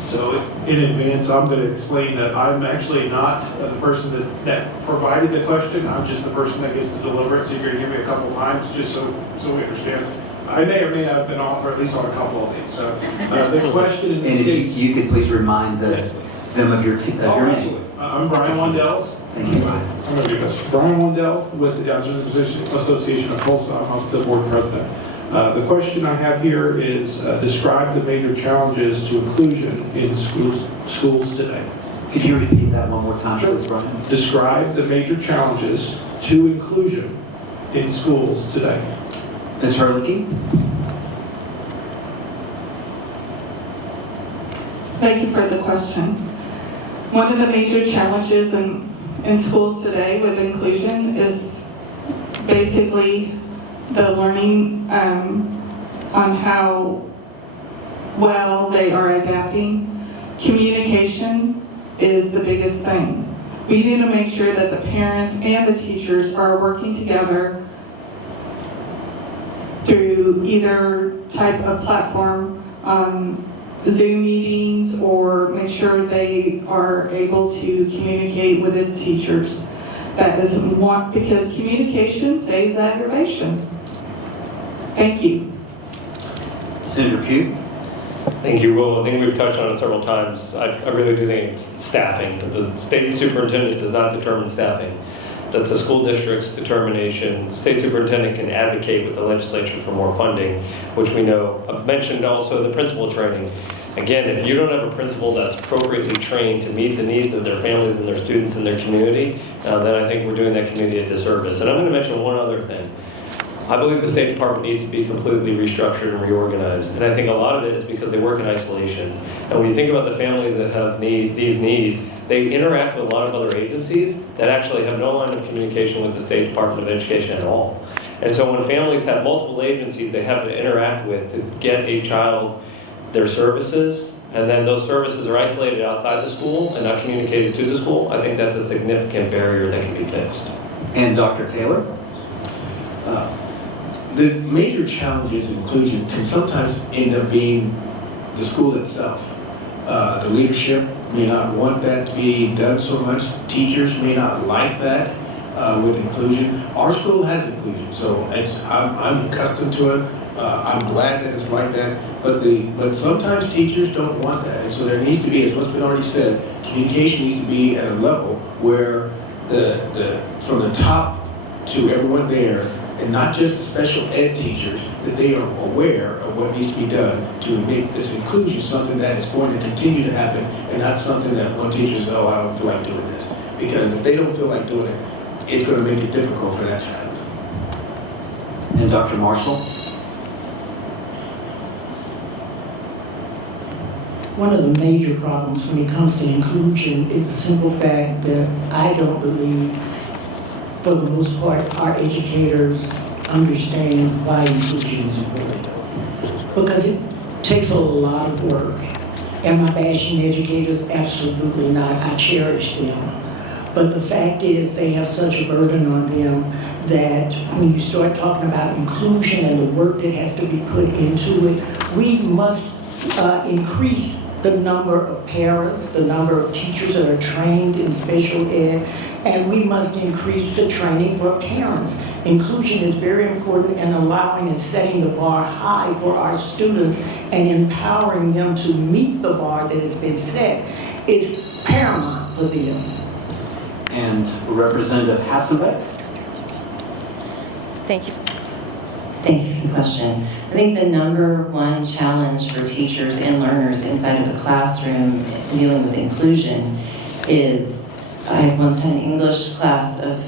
So in advance, I'm going to explain that I'm actually not the person that provided the question. I'm just the person that gets to deliver it. So you're going to give me a couple times just so we understand. I may or may not have been off, or at least on a couple of these. So the question in this case... And if you could please remind them of your name. Absolutely. I'm Brian Wandell. Thank you, Brian. I'm going to do this. Brian Wandell with the Autism Association of Tulsa. I'm the board president. The question I have here is describe the major challenges to inclusion in schools today. Could you repeat that one more time, Sure. please, Brian? Describe the major challenges to inclusion in schools today. Ms. Herlihy? Thank you for the question. One of the major challenges in schools today with inclusion is basically the learning on how well they are adapting. Communication is the biggest thing. We need to make sure that the parents and the teachers are working together through either type of platform on Zoom meetings or make sure they are able to communicate with the teachers. That is one, because communication saves aggravation. Thank you. Senator Pugh? Thank you, Will. I think we've touched on it several times. I really do think it's staffing. The state superintendent does not determine staffing. That's a school district's determination. The state superintendent can advocate with the legislature for more funding, which we know. I've mentioned also the principal training. Again, if you don't have a principal that's appropriately trained to meet the needs of their families and their students and their community, then I think we're doing that community a disservice. And I'm going to mention one other thing. I believe the State Department needs to be completely restructured and reorganized. And I think a lot of it is because they work in isolation. And when you think about the families that have these needs, they interact with a lot of other agencies that actually have no line of communication with the State Department of Education at all. And so when families have multiple agencies they have to interact with to get a child their services, and then those services are isolated outside the school and not communicated to the school, I think that's a significant barrier that can be fixed. And Dr. Taylor? The major challenges in inclusion can sometimes end up being the school itself. The leadership may not want that to be done so much. Teachers may not like that with inclusion. Our school has inclusion, so I'm accustomed to it. I'm glad that it's like that. But sometimes teachers don't want that, and so there needs to be, as what's been already said, communication needs to be at a level where from the top to everyone there, and not just the special ed teachers, that they are aware of what needs to be done to make this inclusion something that is going to continue to happen and not something that one teacher says, oh, I don't feel like doing this. Because if they don't feel like doing it, it's going to make it difficult for that child. And Dr. Marshall? One of the major problems when it comes to inclusion is the simple fact that I don't believe, for the most part, our educators understand why inclusion is important. Because it takes a lot of work. Am I bashing educators? Absolutely not. I cherish them. But the fact is they have such a burden on them that when you start talking about inclusion and the work that has to be put into it, we must increase the number of parents, the number of teachers that are trained in special ed, and we must increase the training for parents. Inclusion is very important in allowing and setting the bar high for our students and empowering them to meet the bar that has been set is paramount for them. And Representative Hassenbeck? Thank you. Thank you for the question. I think the number one challenge for teachers and learners inside of a classroom dealing with inclusion is, I once had an English class of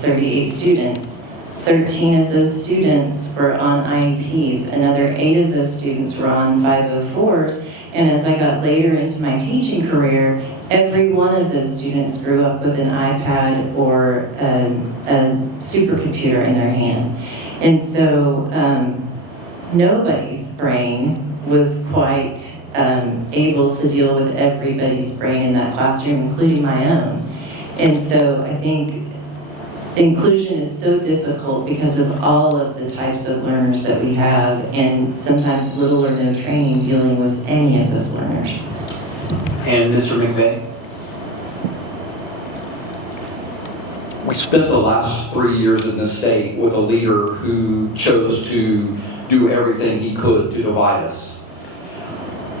38 students. 13 of those students were on IEPs. Another 8 of those students were on 504s. And as I got later into my teaching career, every one of those students grew up with an iPad or a supercomputer in their hand. And so nobody's brain was quite able to deal with everybody's brain in that classroom, including my own. And so I think inclusion is so difficult because of all of the types of learners that we have, and sometimes little or no training dealing with any of those learners. And Mr. McVeigh? We spent the last 3 years in the state with a leader who chose to do everything he could to divide us.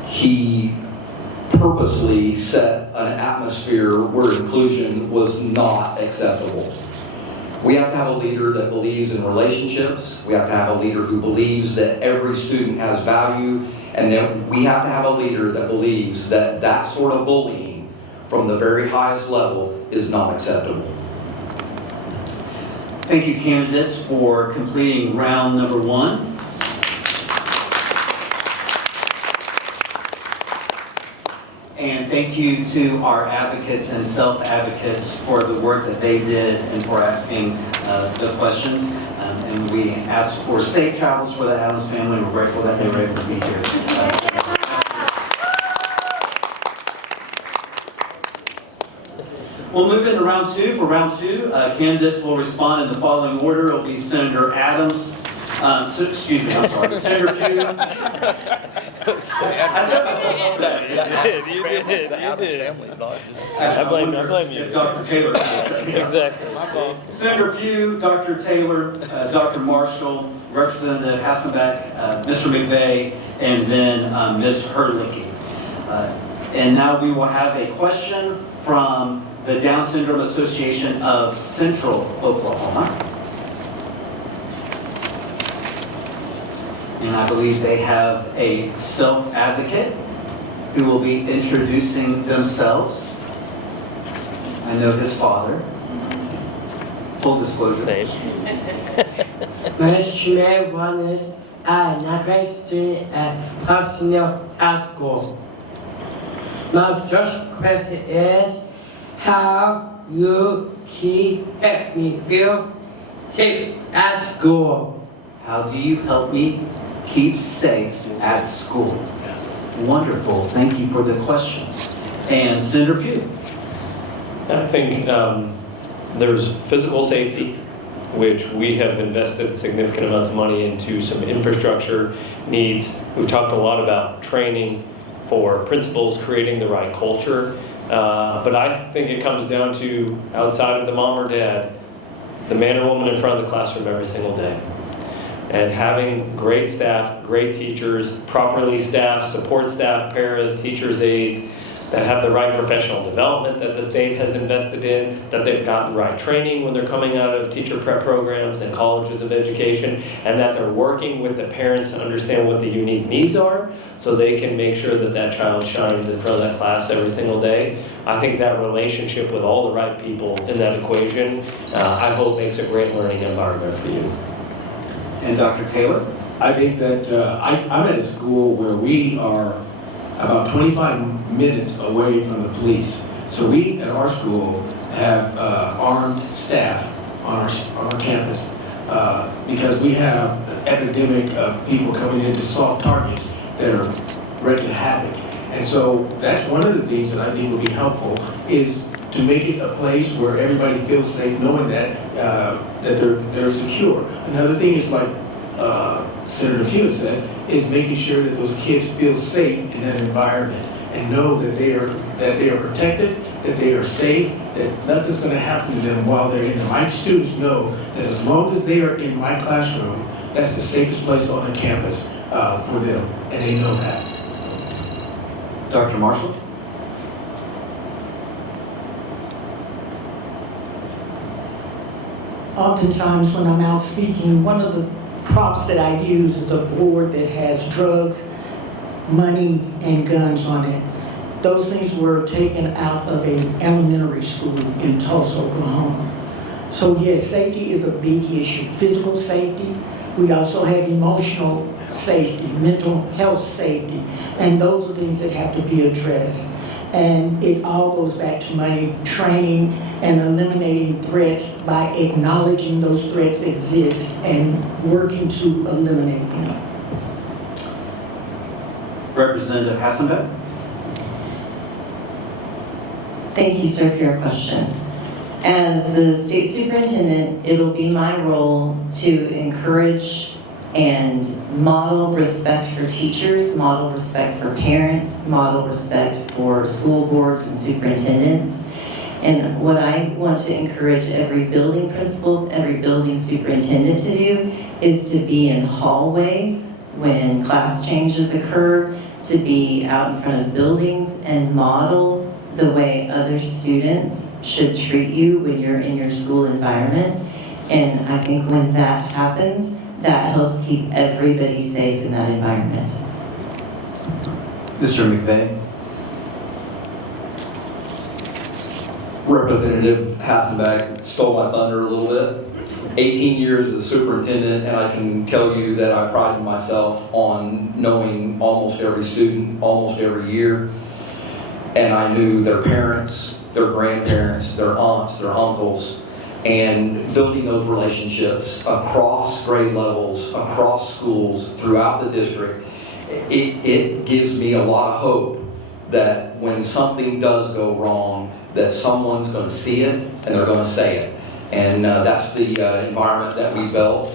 He purposely set an atmosphere where inclusion was not acceptable. We have to have a leader that believes in relationships. We have to have a leader who believes that every student has value, and then we have to have a leader that believes that that sort of bullying from the very highest level is not acceptable. Thank you, candidates, for completing round number 1. And thank you to our advocates and self-advocates for the work that they did and for asking the questions. And we ask for safe travels for the Adams family. We're grateful that they were able to be here. We'll move into round 2. For round 2, candidates will respond in the following order. It will be Senator Adams, Excuse me, I'm sorry. Senator Pugh. I set myself up for that. You did. I blame you. If Dr. Taylor has said yes. Exactly. My fault. Senator Pugh, Dr. Taylor, Dr. Marshall, Representative Hassenbeck, Mr. McVeigh, and then Ms. Herlihy. And now we will have a question from the Down Syndrome Association of Central Oklahoma. And I believe they have a self-advocate who will be introducing themselves. I know his father. Full disclosure. Same. Mr. Mayor, one is Nakay Street at Parsonal High School. My first question is how you help me feel safe at school. How do you help me keep safe at school? Wonderful. Thank you for the question. And Senator Pugh. I think there's physical safety, which we have invested significant amounts of money into some infrastructure needs. We've talked a lot about training for principals, creating the right culture. But I think it comes down to, outside of the mom or dad, the man or woman in front of the classroom every single day. And having great staff, great teachers, properly staffed support staff, paras, teachers, aides, that have the right professional development that the state has invested in, that they've gotten right training when they're coming out of teacher prep programs and colleges of education, and that they're working with the parents to understand what the unique needs are so they can make sure that that child shines in front of that class every single day. I think that relationship with all the right people in that equation, I hope makes a great learning environment for you. And Dr. Taylor? I think that I'm at a school where we are about 25 minutes away from the police. So we, at our school, have armed staff on our campus because we have an epidemic of people coming in to soft targets that are wreaking havoc. And so that's one of the things that I think would be helpful is to make it a place where everybody feels safe knowing that that they're secure. Another thing is like Senator Pugh said, is making sure that those kids feel safe in that environment and know that they are protected, that they are safe, that nothing's going to happen to them while they're in there. My students know that as long as they are in my classroom, that's the safest place on the campus for them, and they know that. Dr. Marshall? Oftentimes when I'm out speaking, one of the props that I use is a board that has drugs, money, and guns on it. Those things were taken out of an elementary school in Tulsa, Oklahoma. So yes, safety is a big issue. Physical safety. We also have emotional safety, mental health safety, and those are things that have to be addressed. And it all goes back to my training and eliminating threats by acknowledging those threats exist and working to eliminate them. Representative Hassenbeck? Thank you, sir, for your question. As the state superintendent, it'll be my role to encourage and model respect for teachers, model respect for parents, model respect for school boards and superintendents. And what I want to encourage every building principal, every building superintendent to do is to be in hallways when class changes occur, to be out in front of buildings and model the way other students should treat you when you're in your school environment. And I think when that happens, that helps keep everybody safe in that environment. Mr. McVeigh? Representative Hassenbeck stole my thunder a little bit. 18 years as a superintendent, and I can tell you that I pride myself on knowing almost every student, almost every year. And I knew their parents, their grandparents, their aunts, their uncles, and building those relationships across grade levels, across schools, throughout the district, it gives me a lot of hope that when something does go wrong, that someone's going to see it and they're going to say it. And that's the environment that we built,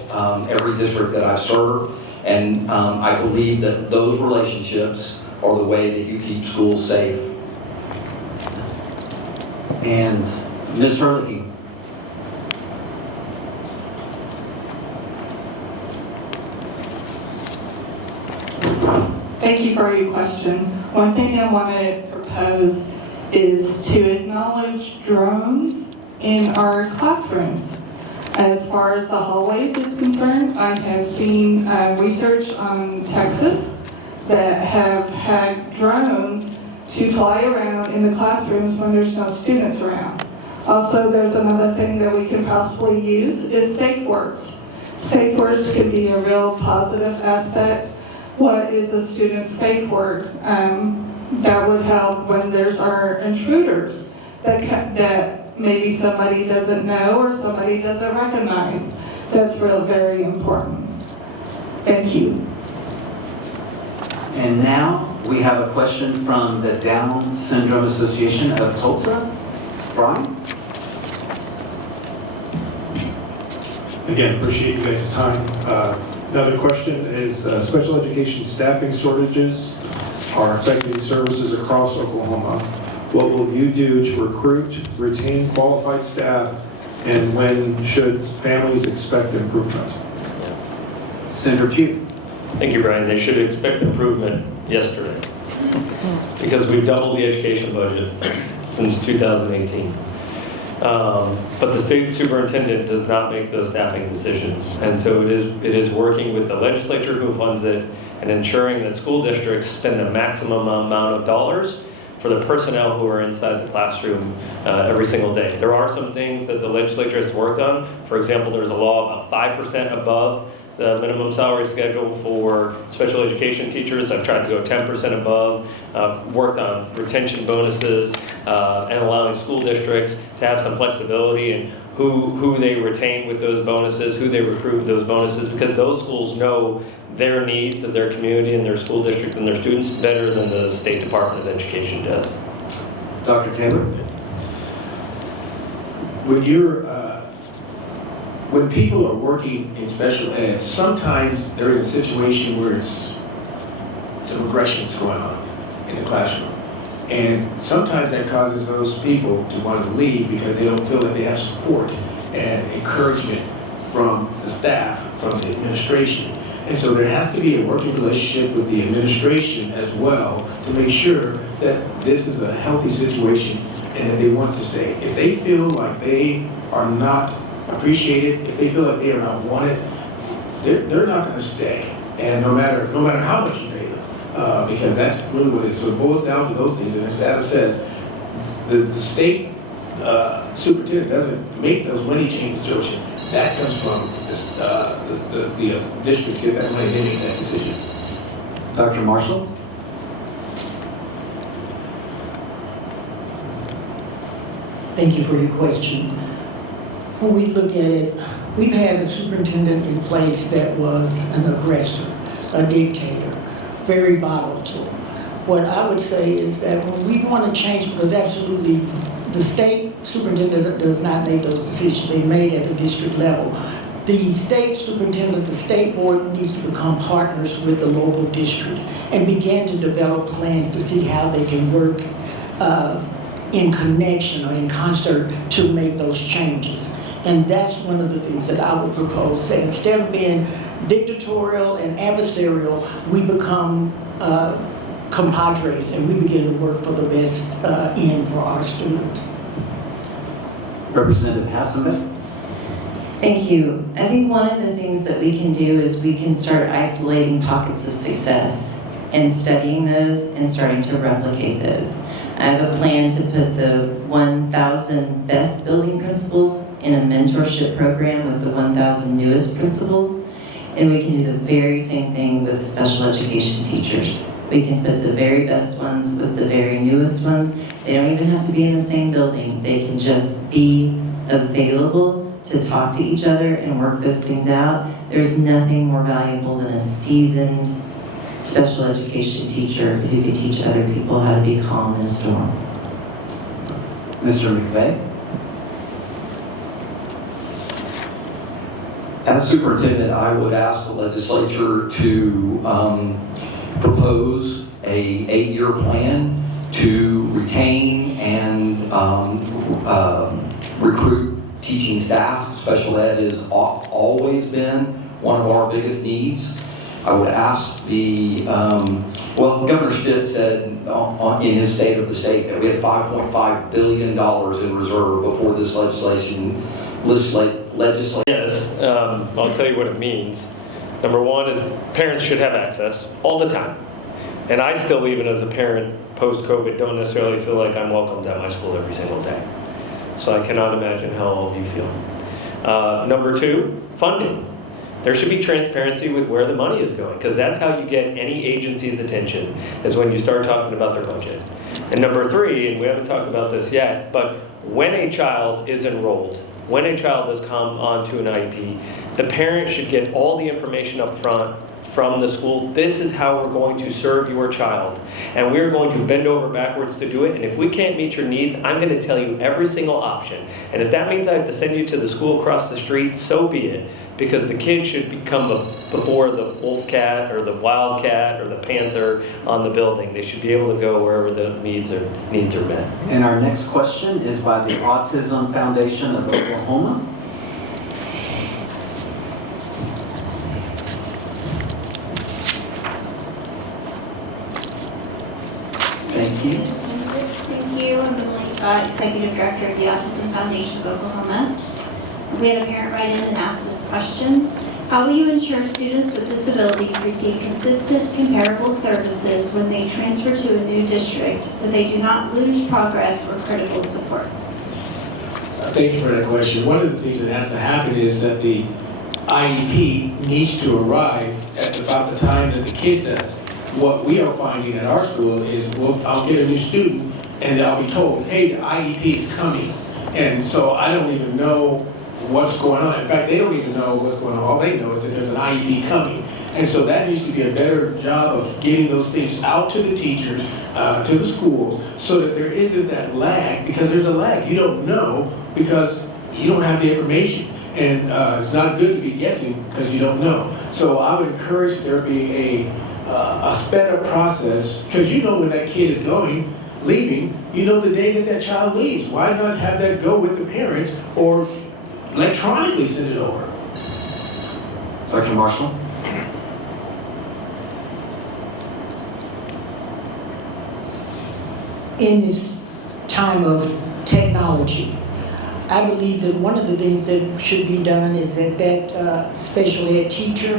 every district that I've served. And I believe that those relationships are the way that you keep schools safe. And Ms. Herlihy. Thank you for your question. One thing I want to propose is to acknowledge drones in our classrooms. As far as the hallways is concerned, I have seen research on Texas that have had drones to fly around in the classrooms when there's no students around. Also, there's another thing that we can possibly use is safe words. Safe words can be a real positive aspect. What is a student's safe word? That would help when there's our intruders that maybe somebody doesn't know or somebody doesn't recognize. That's very important. Thank you. And now we have a question from the Down Syndrome Association of Tulsa. Brian? Again, appreciate you guys' time. Another question is special education staffing shortages are affecting services across Oklahoma. What will you do to recruit, retain qualified staff, and when should families expect improvement? Senator Pugh. Thank you, Brian. They should expect improvement yesterday because we've doubled the education budget since 2018. But the state superintendent does not make those staffing decisions. And so it is working with the legislature who funds it and ensuring that school districts spend the maximum amount of dollars for the personnel who are inside the classroom every single day. There are some things that the legislature has worked on. For example, there's a law about 5% above the minimum salary schedule for special education teachers. I've tried to go 10% above. Worked on retention bonuses and allowing school districts to have some flexibility in who they retain with those bonuses, who they recruit with those bonuses, because those schools know their needs of their community and their school district and their students better than the State Department of Education does. Dr. Taylor? When people are working in special ed, sometimes they're in a situation where it's some aggression's going on in the classroom. And sometimes that causes those people to want to leave because they don't feel that they have support and encouragement from the staff, from the administration. And so there has to be a working relationship with the administration as well to make sure that this is a healthy situation and that they want to stay. If they feel like they are not appreciated, if they feel like they are not wanted, they're not going to stay. And no matter how much you pay them, because that's really what it is. So it boils down to those things. And as Adam says, the state superintendent doesn't make those money change decisions. That comes from the districts get that money, they make that decision. Dr. Marshall? Thank you for your question. When we look at it, we've had a superintendent in place that was an aggressor, a dictator, very volatile. What I would say is that when we want to change, because absolutely the state superintendent does not make those decisions, they made at the district level. The state superintendent, the state board needs to become partners with the local districts and begin to develop plans to see how they can work in connection or in concert to make those changes. And that's one of the things that I would propose, that instead of being dictatorial and adversarial, we become compadres and we begin to work for the best end for our students. Representative Hasselbeck? Thank you. I think one of the things that we can do is we can start isolating pockets of success and studying those and starting to replicate those. I have a plan to put the 1,000 best building principals in a mentorship program with the 1,000 newest principals. And we can do the very same thing with special education teachers. We can put the very best ones with the very newest ones. They don't even have to be in the same building. They can just be available to talk to each other and work those things out. There's nothing more valuable than a seasoned special education teacher who can teach other people how to be calm in a storm. Mr. McVeigh? As superintendent, I would ask the legislature to propose a 8-year plan to retain and recruit teaching staff. Special ed has always been one of our biggest needs. I would ask Governor Stitt said in his State of the State that we had $5.5 billion in reserve before this legislation. Yes, I'll tell you what it means. Number one is parents should have access all the time. And I still, even as a parent, post-COVID, don't necessarily feel like I'm welcomed at my school every single day. So I cannot imagine how all of you feel. Number two, funding. There should be transparency with where the money is going, because that's how you get any agency's attention, is when you start talking about their budget. And number three, and we haven't talked about this yet, but when a child is enrolled, when a child has come onto an IEP, the parent should get all the information up front from the school. This is how we're going to serve your child. And we're going to bend over backwards to do it. And if we can't meet your needs, I'm going to tell you every single option. And if that means I have to send you to the school across the street, so be it. Because the kid should become before the wolf cat or the wild cat or the panther on the building. They should be able to go wherever the needs are met. And our next question is by the Autism Foundation of Oklahoma. Thank you. Thank you. I'm Emily Scott, Executive Director of the Autism Foundation of Oklahoma. We had a parent write in and ask this question. How will you ensure students with disabilities receive consistent, comparable services when they transfer to a new district so they do not lose progress or critical supports? Thank you for that question. One of the things that has to happen is that the IEP needs to arrive at about the time that the kid does. What we are finding at our school is, I'll get a new student and I'll be told, hey, the IEP is coming. And so I don't even know what's going on. In fact, they don't even know what's going on. All they know is that there's an IEP coming. And so that needs to be a better job of getting those things out to the teachers, to the schools, so that there isn't that lag, because there's a lag. You don't know because you don't have the information. And it's not good to be guessing because you don't know. So I would encourage there be a sped up process, because you know when that kid is leaving, you know the day that child leaves. Why not have that go with the parents or electronically send it over? Dr. Marshall? In this time of technology, I believe that one of the things that should be done is that special ed teacher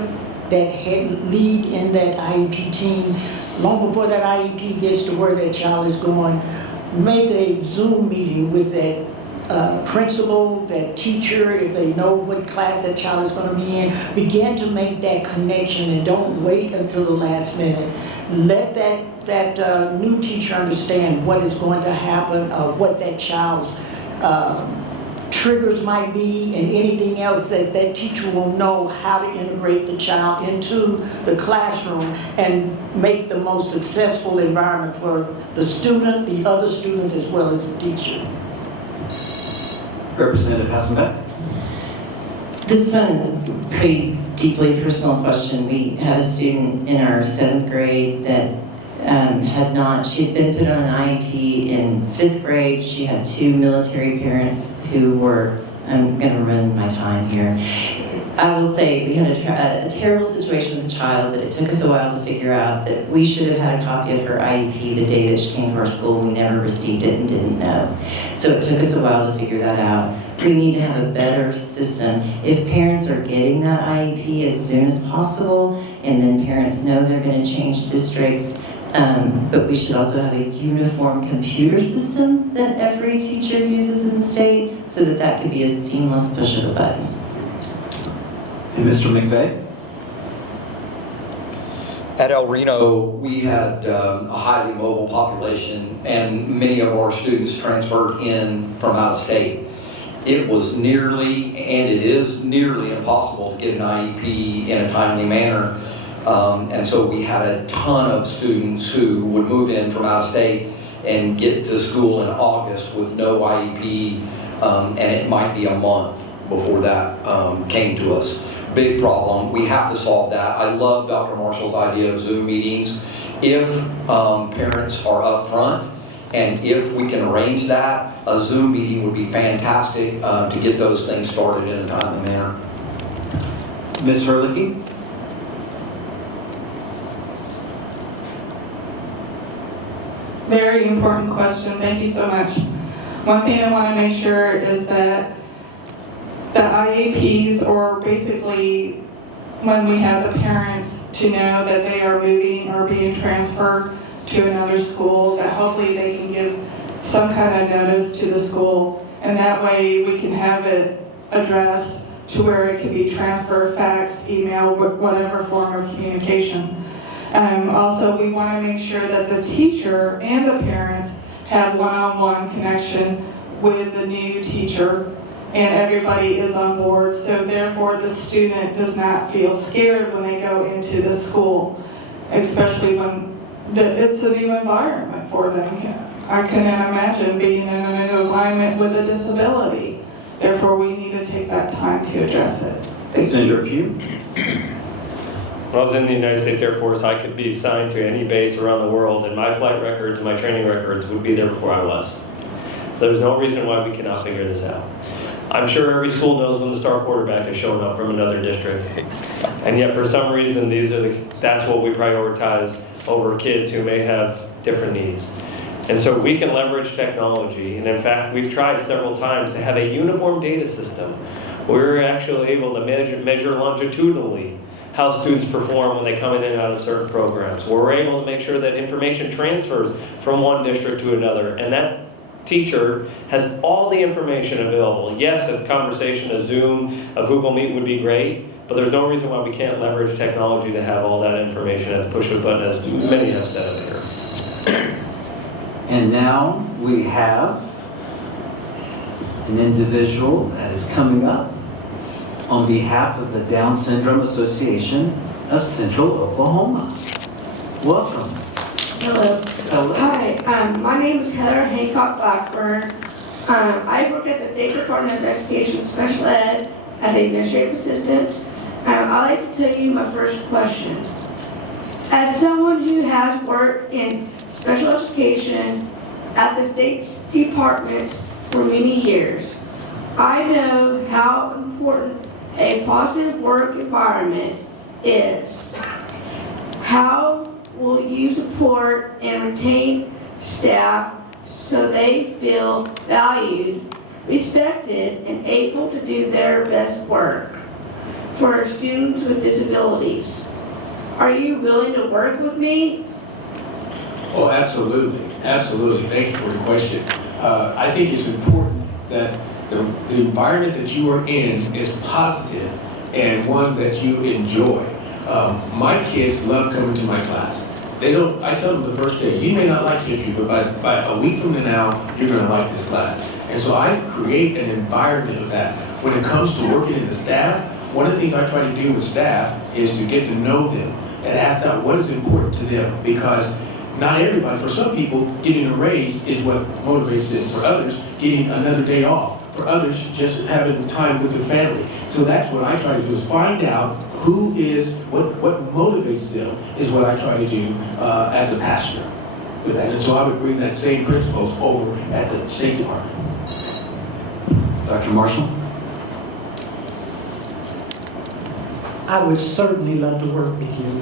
that lead in that IEP team, long before that IEP gets to where that child is going, make a Zoom meeting with that principal, that teacher, if they know what class that child is going to be in, begin to make that connection and don't wait until the last minute. Let that new teacher understand what is going to happen, what that child's triggers might be, and anything else that teacher will know how to integrate the child into the classroom and make the most successful environment for the student, the other students, as well as the teacher. Representative Hassenbeck? This one is a pretty deeply personal question. We had a student in our 7th grade that she had been put on an IEP in 5th grade. She had 2 military parents who were, I'm going to run my time here. I will say we had a terrible situation with the child that it took us a while to figure out that we should have had a copy of her IEP the day that she came to our school. We never received it and didn't know. So it took us a while to figure that out. We need to have a better system. If parents are getting that IEP as soon as possible, and then parents know they're going to change districts, but we should also have a uniform computer system that every teacher uses in the state so that could be a seamless push of a button. And Mr. McVeigh? At El Reno, we had a highly mobile population, and many of our students transferred in from out of state. It was nearly, and it is nearly impossible to get an IEP in a timely manner. And so we had a ton of students who would move in from out of state and get to school in August with no IEP, and it might be a month before that came to us. big problem. We have to solve that. I love Dr. Marshall's idea of Zoom meetings. If parents are up front, and if we can arrange that, a Zoom meeting would be fantastic to get those things started in a timely manner. Ms. Herlihy? Very important question. Thank you so much. One thing I want to make sure is that the IAPs, or basically when we have the parents to know that they are moving or being transferred to another school, that hopefully they can give some kind of notice to the school, and that way we can have it addressed to where it can be transferred, faxed, email, whatever form of communication. Also, we want to make sure that the teacher and the parents have one-on-one connection with the new teacher, and everybody is on board, so therefore the student does not feel scared when they go into the school, especially when it's a new environment for them. I couldn't imagine being in a new environment with a disability. Therefore, we need to take that time to address it. Senator Pugh? When I was in the United States Air Force, I could be assigned to any base around the world, and my flight records, my training records would be there before I was. So there's no reason why we cannot figure this out. I'm sure every school knows when the star quarterback is showing up from another district. And yet for some reason, that's what we prioritize over kids who may have different needs. And so we can leverage technology. And in fact, we've tried several times to have a uniform data system. We're actually able to measure longitudinally how students perform when they come in and out of certain programs. We're able to make sure that information transfers from one district to another. And that teacher has all the information available. Yes, a conversation, a Zoom, a Google Meet would be great, but there's no reason why we can't leverage technology to have all that information at the push of a button, as many have said up here. And now we have an individual that is coming up on behalf of the Down Syndrome Association of Central Oklahoma. Welcome. Hello. Hello. Hi, my name is Heather Hancock Blackburn. I work at the State Department of Education Special Ed as an administrative assistant. I'd like to tell you my first question. As someone who has worked in special education at the State Department for many years, I know how important a positive work environment is. How will you support and retain staff so they feel valued, respected, and able to do their best work for students with disabilities? Are you willing to work with me? Oh, absolutely, absolutely. Thank you for the question. I think it's important that the environment that you are in is positive and one that you enjoy. My kids love coming to my class. I tell them the first day, you may not like history, but by a week from now, you're gonna like this class. And so I create an environment of that. When it comes to working in the staff, one of the things I try to do with staff is to get to know them and ask out what is important to them, because not everybody, for some people, getting a raise is what motivates them. For others, getting another day off. For others, just having time with their family. So that's what I try to do, is find out what motivates them is what I try to do as a pastor with that. And so I would bring that same principles over at the State Department. Dr. Marshall? I would certainly love to work with you.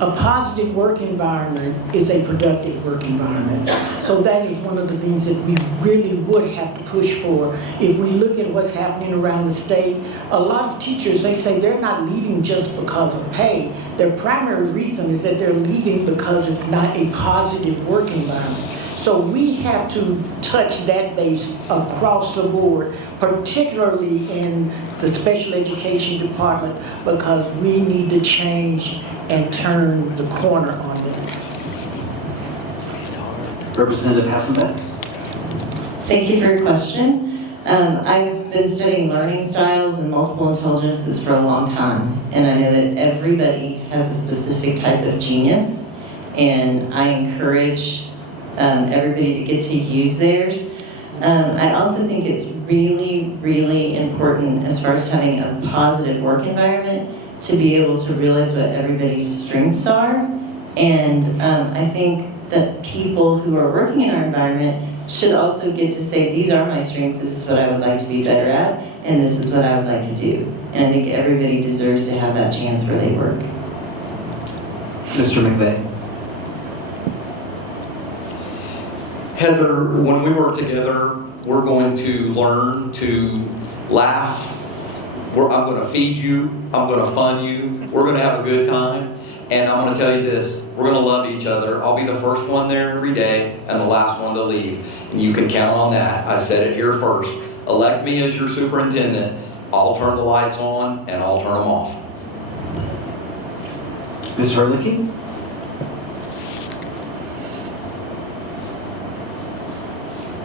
A positive work environment is a productive work environment. So that is one of the things that we really would have to push for. If we look at what's happening around the state, a lot of teachers, they say they're not leaving just because of pay. Their primary reason is that they're leaving because it's not a positive work environment. So we have to touch that base across the board, particularly in the special education department, because we need to change and turn the corner on this. Representative Hassan-Betts? Thank you for your question. I've been studying learning styles and multiple intelligences for a long time, and I know that everybody has a specific type of genius, and I encourage everybody to get to use theirs. I also think it's really, really important as far as having a positive work environment to be able to realize what everybody's strengths are. And I think that people who are working in our environment should also get to say, these are my strengths, this is what I would like to be better at, and this is what I would like to do. And I think everybody deserves to have that chance where they work. Mr. McVeigh. Heather, when we work together, we're going to learn to laugh. I'm going to feed you. I'm going to fund you. We're going to have a good time. And I'm going to tell you this, we're going to love each other. I'll be the first one there every day and the last one to leave. And you can count on that. I said it here first. Elect me as your superintendent. I'll turn the lights on and I'll turn them off. Ms. Herlihy?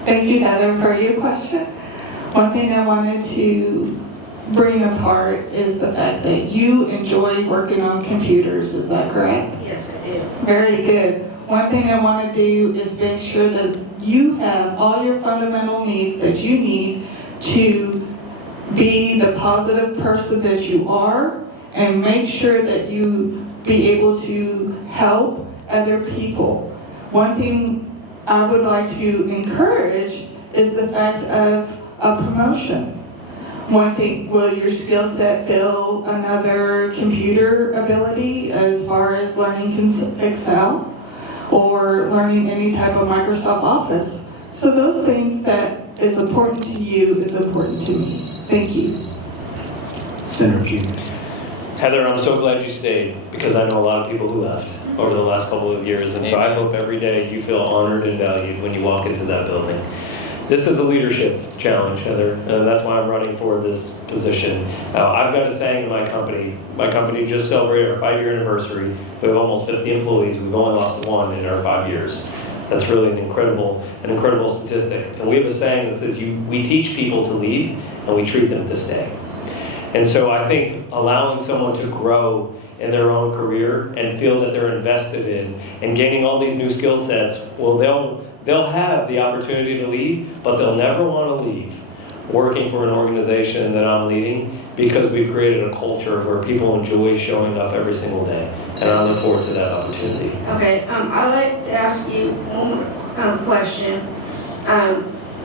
Thank you, Heather, for your question. One thing I wanted to bring apart is the fact that you enjoy working on computers. Is that correct? Yes, I do. Very good. One thing I want to do is make sure that you have all your fundamental needs that you need to be the positive person that you are, and make sure that you be able to help other people. One thing I would like to encourage is the fact of a promotion. One thing, will your skill set fill another computer ability as far as learning Excel or learning any type of Microsoft Office? So those things that is important to you is important to me. Thank you. Senator Pugh. Heather, I'm so glad you stayed, because I know a lot of people who left over the last couple of years, and so I hope every day you feel honored and valued when you walk into that building. This is a leadership challenge, Heather, and that's why I'm running for this position. I've got a saying in my company. My company just celebrated our 5-year anniversary. We have almost 50 employees. We've only lost one in our 5 years. That's really an incredible statistic. And we have a saying that says we teach people to leave and we treat them to stay. And so I think allowing someone to grow in their own career and feel that they're invested in and gaining all these new skill sets, well, they'll have the opportunity to leave, but they'll never want to leave working for an organization that I'm leading, because we've created a culture where people enjoy showing up every single day. And I look forward to that opportunity. Okay, I'd like to ask you one more question.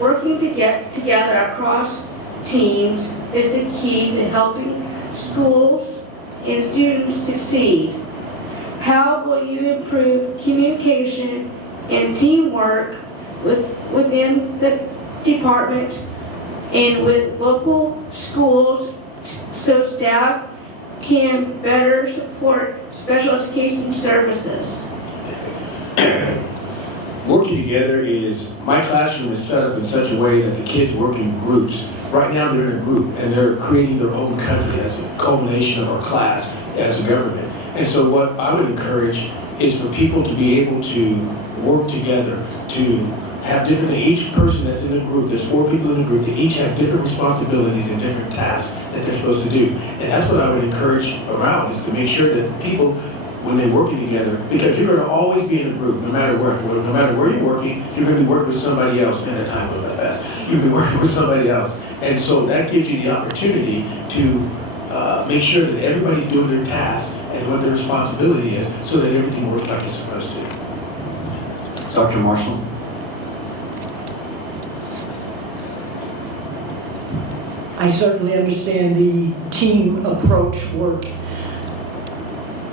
Working together across teams is the key to helping schools and students succeed. How will you improve communication and teamwork within the department and with local schools so staff can better support special education services? Working together is, my classroom is set up in such a way that the kids work in groups. Right now they're in a group and they're creating their own country as a culmination of our class as a government. And so what I would encourage is for people to be able to work together, to have different, each person that's in a group, there's 4 people in a group, they each have different responsibilities and different tasks that they're supposed to do. And that's what I would encourage around, is to make sure that people, when they're working together, because you're going to always be in a group, no matter where you're working, you're going to be working with somebody else. Man, that time goes by fast. You'll be working with somebody else. And so that gives you the opportunity to make sure that everybody's doing their task and what their responsibility is, so that everything works like it's supposed to. Dr. Marshall. I certainly understand the team approach work.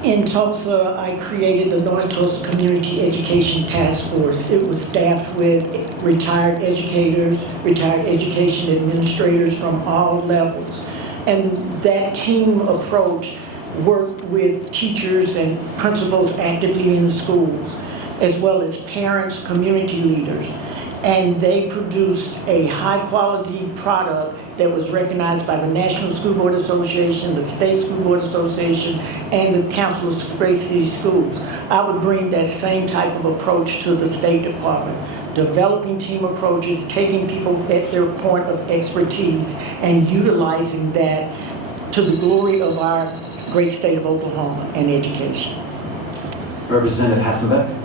In Tulsa, I created the North Tulsa Community Education Task Force. It was staffed with retired educators, retired education administrators from all levels. And that team approach worked with teachers and principals actively in the schools, as well as parents, community leaders. And they produced a high-quality product that was recognized by the National School Board Association, the State School Board Association, and the Council of Great City Schools. I would bring that same type of approach to the State Department, developing team approaches, taking people at their point of expertise, and utilizing that to the glory of our great state of Oklahoma and education. Representative Hasselbeck.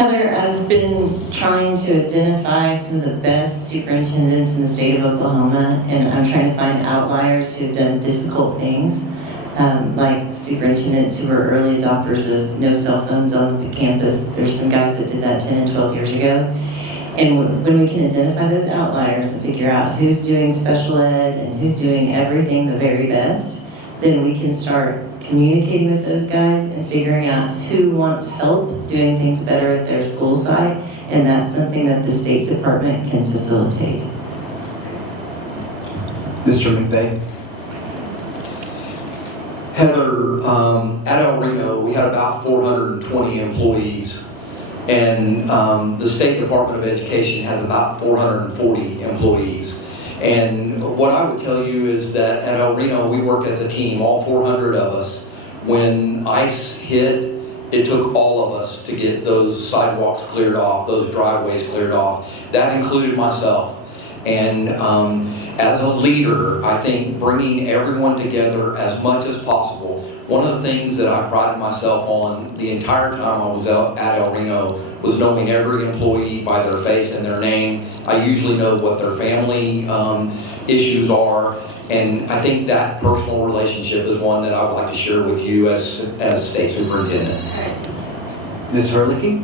Heather, I've been trying to identify some of the best superintendents in the state of Oklahoma, and I'm trying to find outliers who've done difficult things, like superintendents who were early adopters of no cell phones on the campus. There's some guys that did that 10 and 12 years ago. And when we can identify those outliers and figure out who's doing special ed and who's doing everything the very best, then we can start communicating with those guys and figuring out who wants help doing things better at their school site, and that's something that the State Department can facilitate. Mr. McVeigh? Heather, at El Reno, we had about 420 employees, and the State Department of Education has about 440 employees. And what I would tell you is that at El Reno, we work as a team, all 400 of us. When ICE hit, it took all of us to get those sidewalks cleared off, those driveways cleared off. That included myself. And as a leader, I think bringing everyone together as much as possible. One of the things that I prided myself on the entire time I was at El Reno was knowing every employee by their face and their name. I usually know what their family issues are, and I think that personal relationship is one that I would like to share with you as state superintendent. Ms. Herlihy?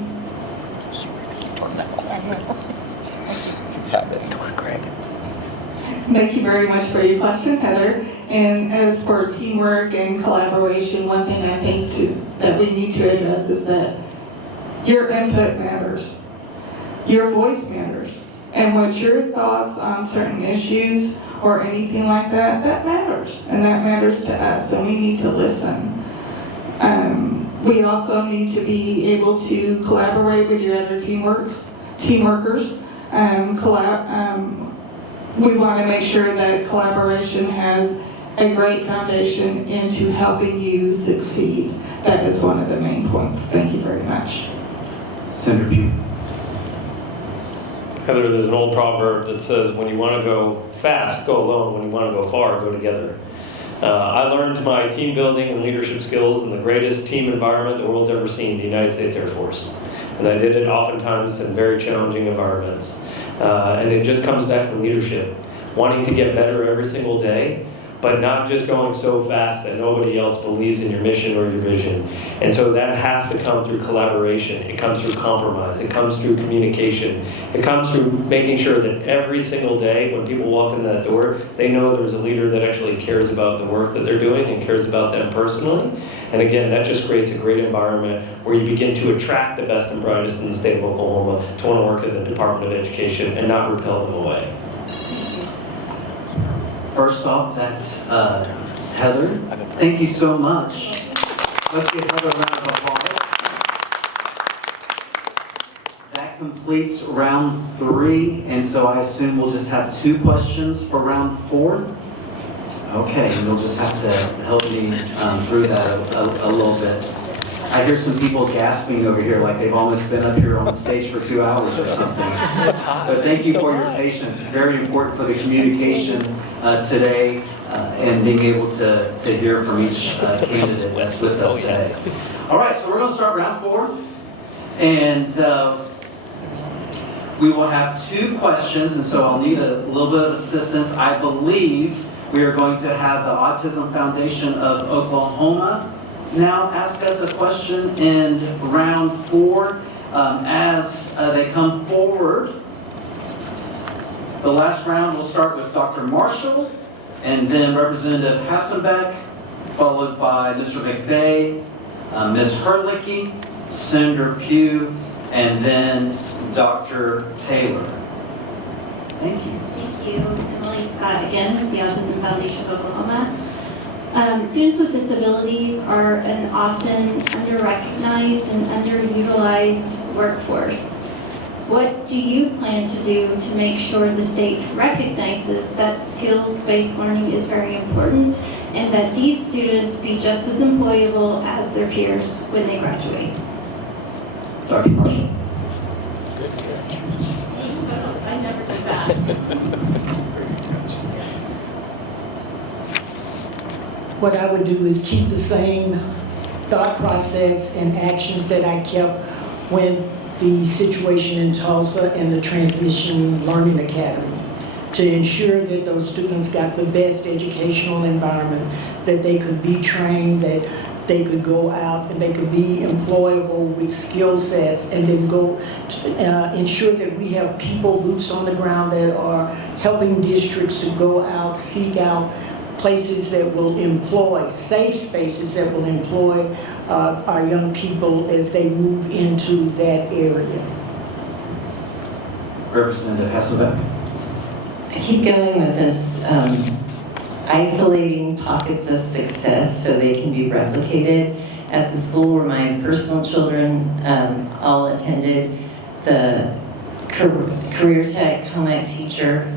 Thank you very much for your question, Heather. And as for teamwork and collaboration, one thing I think that we need to address is that your input matters. Your voice matters. And what your thoughts on certain issues or anything like that, that matters. And that matters to us, and we need to listen. We also need to be able to collaborate with your other team workers. We want to make sure that collaboration has a great foundation into helping you succeed. That is one of the main points. Thank you very much. Senator Pugh. Heather, there's an old proverb that says, when you want to go fast, go alone. When you want to go far, go together. I learned my team building and leadership skills in the greatest team environment the world's ever seen, the United States Air Force. And I did it oftentimes in very challenging environments. And it just comes back to leadership, wanting to get better every single day, but not just going so fast that nobody else believes in your mission or your vision. And so that has to come through collaboration. It comes through compromise. It comes through communication. It comes through making sure that every single day when people walk in that door, they know there's a leader that actually cares about the work that they're doing and cares about them personally. And again, that just creates a great environment where you begin to attract the best and brightest in the state of Oklahoma to want to work in the Department of Education and not repel them away. First off, that's Heather. Thank you so much. Let's give Heather a round of applause. That completes round 3, and so I assume we'll just have 2 questions for round 4. Okay, and you'll just have to help me through that a little bit. I hear some people gasping over here like they've almost been up here on the stage for 2 hours or something. But thank you for your patience. Very important for the communication today and being able to hear from each candidate that's with us today. All right, so we're going to start round 4. And we will have 2 questions, and so I'll need a little bit of assistance. I believe we are going to have the Autism Foundation of Oklahoma now ask us a question in round 4. As they come forward, the last round will start with Dr. Marshall, and then Representative Hassenbeck, followed by Mr. McVeigh, Ms. Herlihy, Senator Pugh, and then Dr. Taylor. Thank you. Thank you. Emily Scott again with the Autism Foundation of Oklahoma. Students with disabilities are an often under-recognized and underutilized workforce. What do you plan to do to make sure the state recognizes that skills-based learning is very important and that these students be just as employable as their peers when they graduate? Dr. Marshall. I never did that. What I would do is keep the same thought process and actions that I kept when the situation in Tulsa and the Transition Learning Academy to ensure that those students got the best educational environment, that they could be trained, that they could go out and they could be employable with skill sets, and then go to, ensure that we have people, boots on the ground, that are helping districts to go out, seek out places that will employ, safe spaces that will employ our young people as they move into that area. Representative Hasselbeck. I keep going with this isolating pockets of success so they can be replicated. At the school where my personal children all attended, the career tech home ec teacher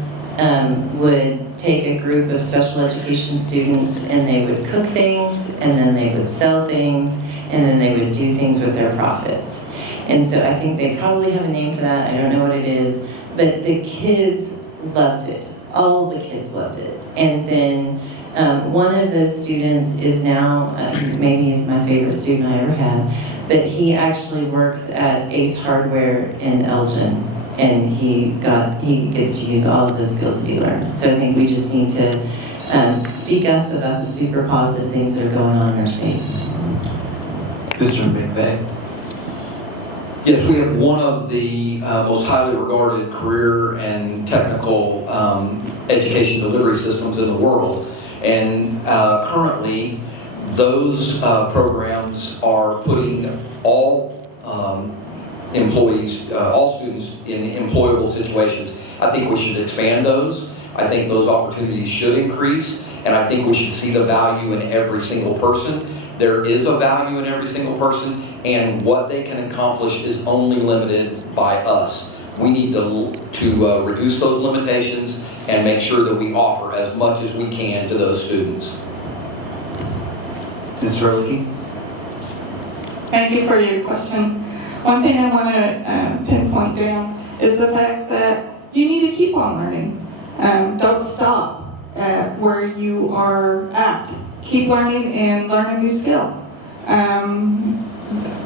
would take a group of special education students and they would cook things, and then they would sell things, and then they would do things with their profits. And so I think they probably have a name for that. I don't know what it is, but the kids loved it. All the kids loved it. And then one of those students is now, maybe he's my favorite student I ever had, but he actually works at Ace Hardware in Elgin, and he gets to use all of the skills that he learned. So I think we just need to speak up about the super positive things that are going on in our state. Mr. McVeigh. Yes, we have one of the most highly regarded career and technical education delivery systems in the world. And currently, those programs are putting all employees, all students in employable situations. I think we should expand those. I think those opportunities should increase. And I think we should see the value in every single person. There is a value in every single person, and what they can accomplish is only limited by us. We need to reduce those limitations and make sure that we offer as much as we can to those students. Ms. Herlihy. Thank you for your question. One thing I want to pinpoint down is the fact that you need to keep on learning. Don't stop at where you are at. Keep learning and learn a new skill.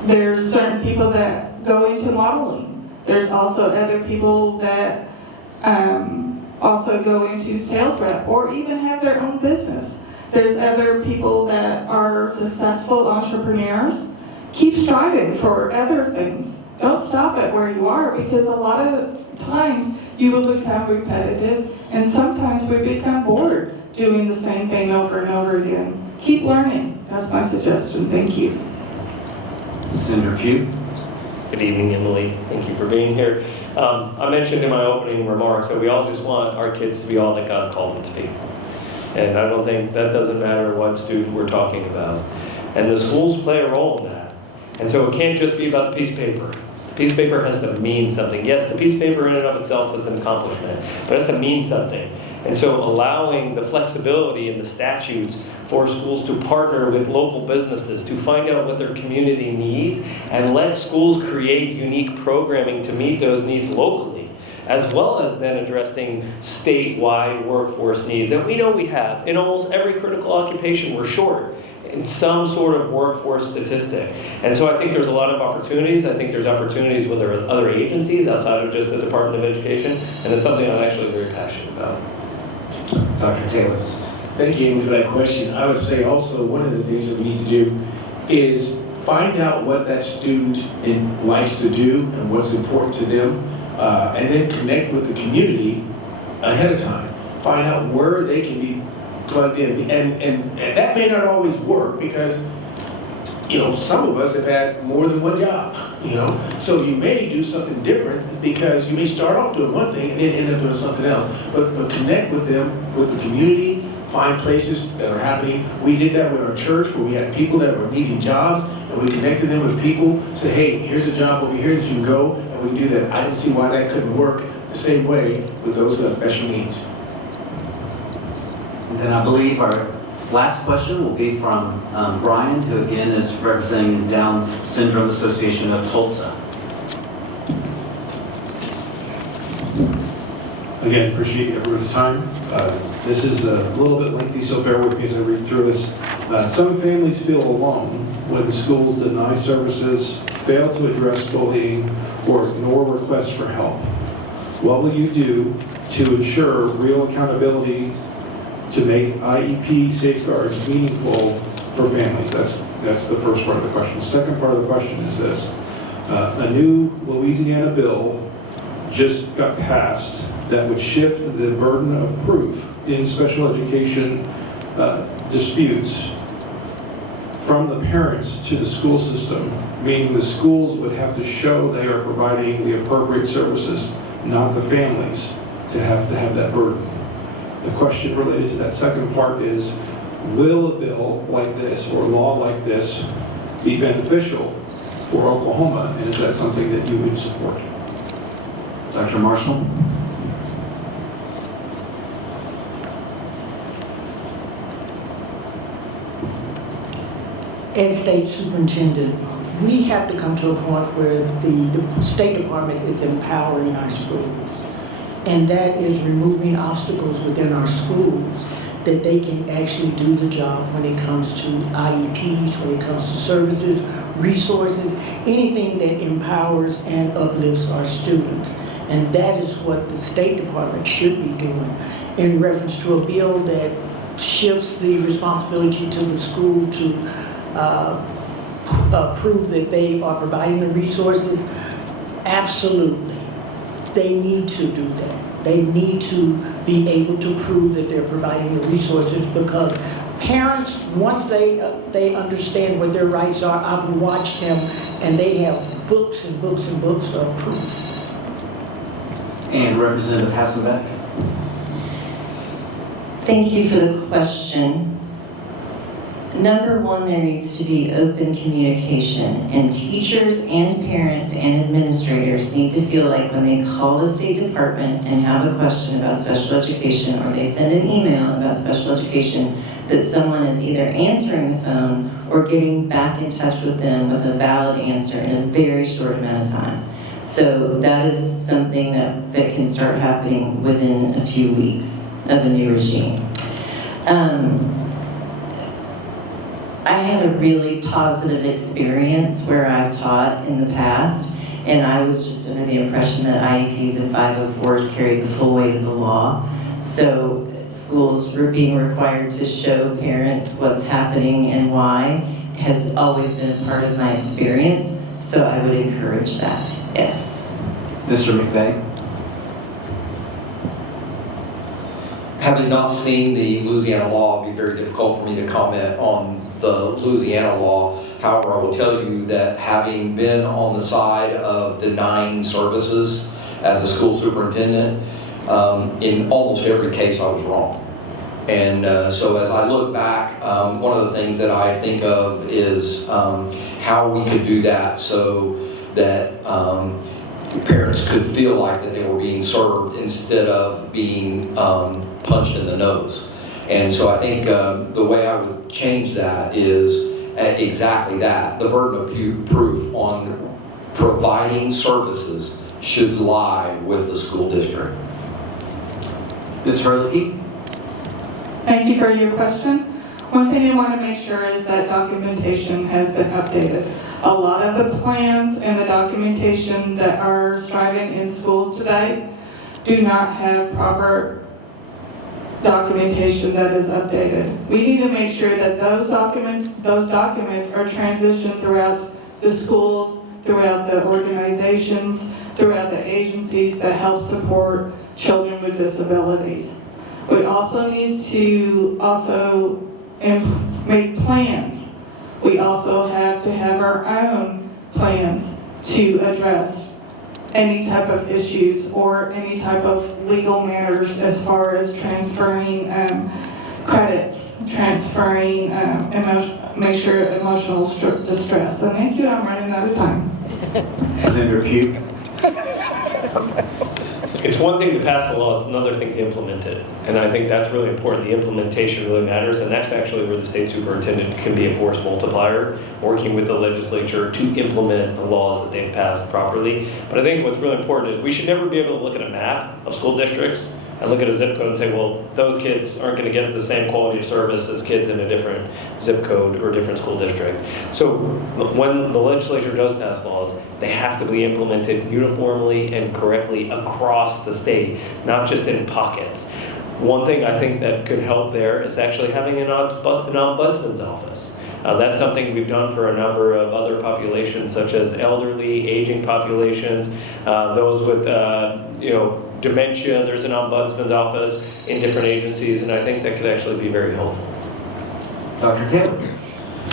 There's certain people that go into modeling. There's also other people that also go into sales rep or even have their own business. There's other people that are successful entrepreneurs. Keep striving for other things. Don't stop at where you are, because a lot of times you will become repetitive, and sometimes we become bored doing the same thing over and over again. Keep learning. That's my suggestion. Thank you. Senator Pugh. Good evening, Emily. Thank you for being here. I mentioned in my opening remarks that we all just want our kids to be all that God's called them to be. And I don't think that doesn't matter what student we're talking about. And the schools play a role in that. And so it can't just be about the piece of paper. The piece of paper has to mean something. Yes, the piece of paper in and of itself is an accomplishment, but it has to mean something. And so allowing the flexibility in the statutes for schools to partner with local businesses to find out what their community needs and let schools create unique programming to meet those needs locally, as well as then addressing statewide workforce needs that we know we have. In almost every critical occupation, we're short in some sort of workforce statistic. And so I think there's a lot of opportunities. I think there's opportunities with other agencies outside of just the Department of Education, and it's something I'm actually very passionate about. Dr. Taylor. Thank you, Amy, for that question. I would say also one of the things that we need to do is find out what that student likes to do and what's important to them, and then connect with the community ahead of time. Find out where they can be plugged in. And that may not always work because, some of us have had more than one job, So you may do something different because you may start off doing one thing and then end up doing something else. But connect with them, with the community, find places that are happening. We did that with our church where we had people that were needing jobs, and we connected them with people, say, hey, here's a job over here that you can go, and we do that. I didn't see why that couldn't work the same way with those who have special needs. And then I believe our last question will be from Brian, who again is representing the Down Syndrome Association of Tulsa. Again, appreciate everyone's time. This is a little bit lengthy, so bear with me as I read through this. Some families feel alone when the schools deny services, fail to address bullying, or ignore requests for help. What will you do to ensure real accountability to make IEP safeguards meaningful for families? That's the first part of the question. The second part of the question is this. A new Louisiana bill just got passed that would shift the burden of proof in special education disputes from the parents to the school system, meaning the schools would have to show they are providing the appropriate services, not the families to have that burden. The question related to that second part is, will a bill like this or law like this be beneficial for Oklahoma, and is that something that you would support? Dr. Marshall? As state superintendent, we have to come to a point where the State Department is empowering our schools. And that is removing obstacles within our schools that they can actually do the job when it comes to IEPs, when it comes to services, resources, anything that empowers and uplifts our students. And that is what the State Department should be doing in reference to a bill that shifts the responsibility to the school to prove that they are providing the resources. Absolutely. They need to do that. They need to be able to prove that they're providing the resources, because parents, once they understand what their rights are, I've watched them and they have books and books and books of proof. And Representative Hasselbeck? Thank you for the question. Number one, there needs to be open communication, and teachers and parents and administrators need to feel like when they call the State Department and have a question about special education, or they send an email about special education, that someone is either answering the phone or getting back in touch with them with a valid answer in a very short amount of time. So that is something that can start happening within a few weeks of a new regime. I had a really positive experience where I've taught in the past, and I was just under the impression that IEPs and 504s carried the full weight of the law. So schools were being required to show parents what's happening and why has always been a part of my experience. So I would encourage that, yes. Mr. McVeigh? Having not seen the Louisiana law, it'd be very difficult for me to comment on the Louisiana law. However, I will tell you that having been on the side of denying services as a school superintendent, in almost every case I was wrong. And so as I look back, one of the things that I think of is how we could do that so that parents could feel like that they were being served instead of being punched in the nose. And so I think the way I would change that is exactly that. The burden of proof on providing services should lie with the school district. Ms. Herlihy? Thank you for your question. One thing I want to make sure is that documentation has been updated. A lot of the plans and the documentation that are striving in schools today do not have proper documentation that is updated. We need to make sure that those documents are transitioned throughout the schools, throughout the organizations, throughout the agencies that help support children with disabilities. We also need to make plans. We also have to have our own plans to address any type of issues or any type of legal matters as far as transferring credits, transferring, make sure emotional distress. So thank you, I'm running out of time. Senator Pugh? It's one thing to pass the law, it's another thing to implement it. And I think that's really important. The implementation really matters, and that's actually where the state superintendent can be a force multiplier, working with the legislature to implement the laws that they've passed properly. But I think what's really important is we should never be able to look at a map of school districts and look at a zip code and say, well, those kids aren't going to get the same quality of service as kids in a different zip code or different school district. So when the legislature does pass laws, they have to be implemented uniformly and correctly across the state, not just in pockets. One thing I think that could help there is actually having an ombudsman's office. That's something we've done for a number of other populations, such as elderly, aging populations, those with dementia. There's an ombudsman's office in different agencies, and I think that could actually be very helpful. Dr. Taylor?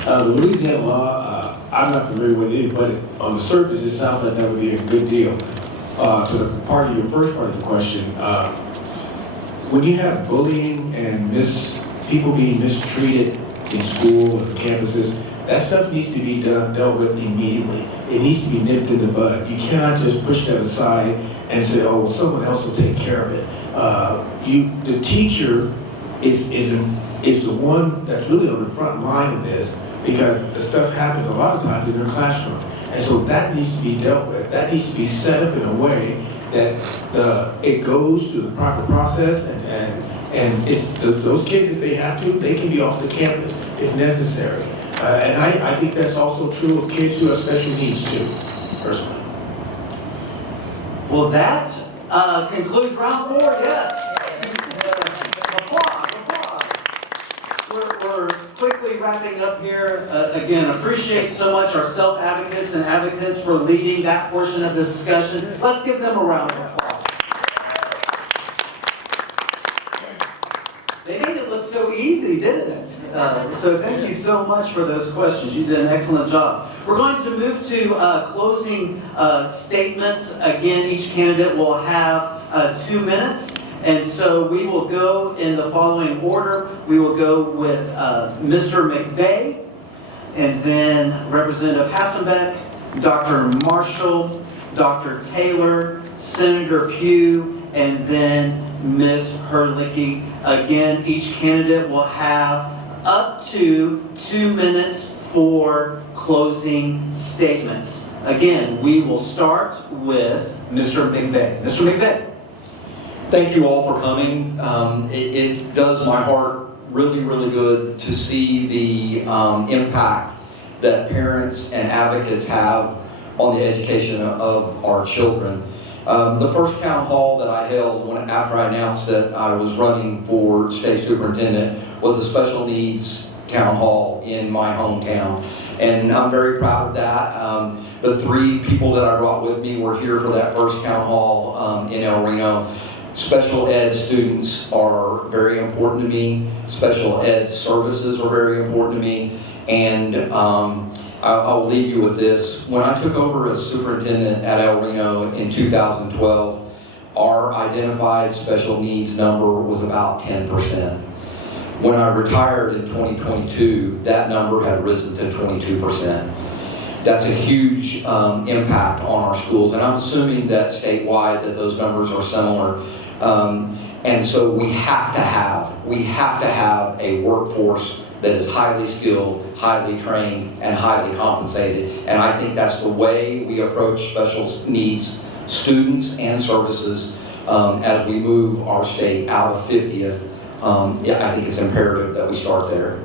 The Louisiana law, I'm not familiar with it, but on the surface, it sounds like that would be a good deal. To the part of your first part of the question, when you have bullying and people being mistreated in school and campuses, that stuff needs to be dealt with immediately. It needs to be nipped in the bud. You cannot just push that aside and say, oh, someone else will take care of it. The teacher is the one that's really on the front line of this, because the stuff happens a lot of times in their classroom. And so that needs to be dealt with. That needs to be set up in a way that it goes through the proper process, and it's those kids, if they have to, they can be off the campus if necessary. And I think that's also true of kids who have special needs too, personally. Well, that concludes round 4, yes. Applause. We're quickly wrapping up here. Again, appreciate so much our self-advocates and advocates for leading that portion of the discussion. Let's give them a round of applause. They made it look so easy, didn't it? So thank you so much for those questions. You did an excellent job. We're going to move to closing statements. Again, each candidate will have 2 minutes. And so we will go in the following order. We will go with Mr. McVeigh, and then Representative Hassenbeck, Dr. Marshall, Dr. Taylor, Senator Pugh, and then Ms. Herlihy. Again, each candidate will have up to 2 minutes for closing statements. Again, we will start with Mr. McVeigh. Mr. McVeigh. Thank you all for coming. It does my heart really, really good to see the impact that parents and advocates have on the education of our children. The first town hall that I held after I announced that I was running for state superintendent was a special needs town hall in my hometown. And I'm very proud of that. The 3 people that I brought with me were here for that first town hall in El Reno. Special ed students are very important to me. Special ed services are very important to me. And I'll leave you with this. When I took over as superintendent at El Reno in 2012, our identified special needs number was about 10%. When I retired in 2022, that number had risen to 22%. That's a huge impact on our schools, and I'm assuming that statewide that those numbers are similar. And so we have to have a workforce that is highly skilled, highly trained, and highly compensated. And I think that's the way we approach special needs students and services as we move our state out of 50th. I think it's imperative that we start there.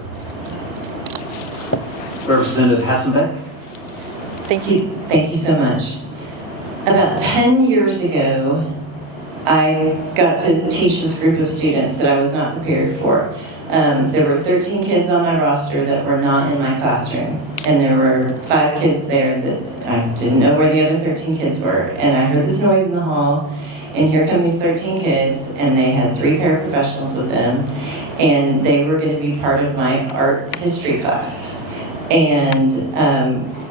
Representative Hassenbeck. Thank you so much. About 10 years ago, I got to teach this group of students that I was not prepared for. There were 13 kids on my roster that were not in my classroom, and there were 5 kids there that I didn't know where the other 13 kids were. And I heard this noise in the hall, and here come these 13 kids, and they had 3 paraprofessionals with them, and they were going to be part of my art history class. And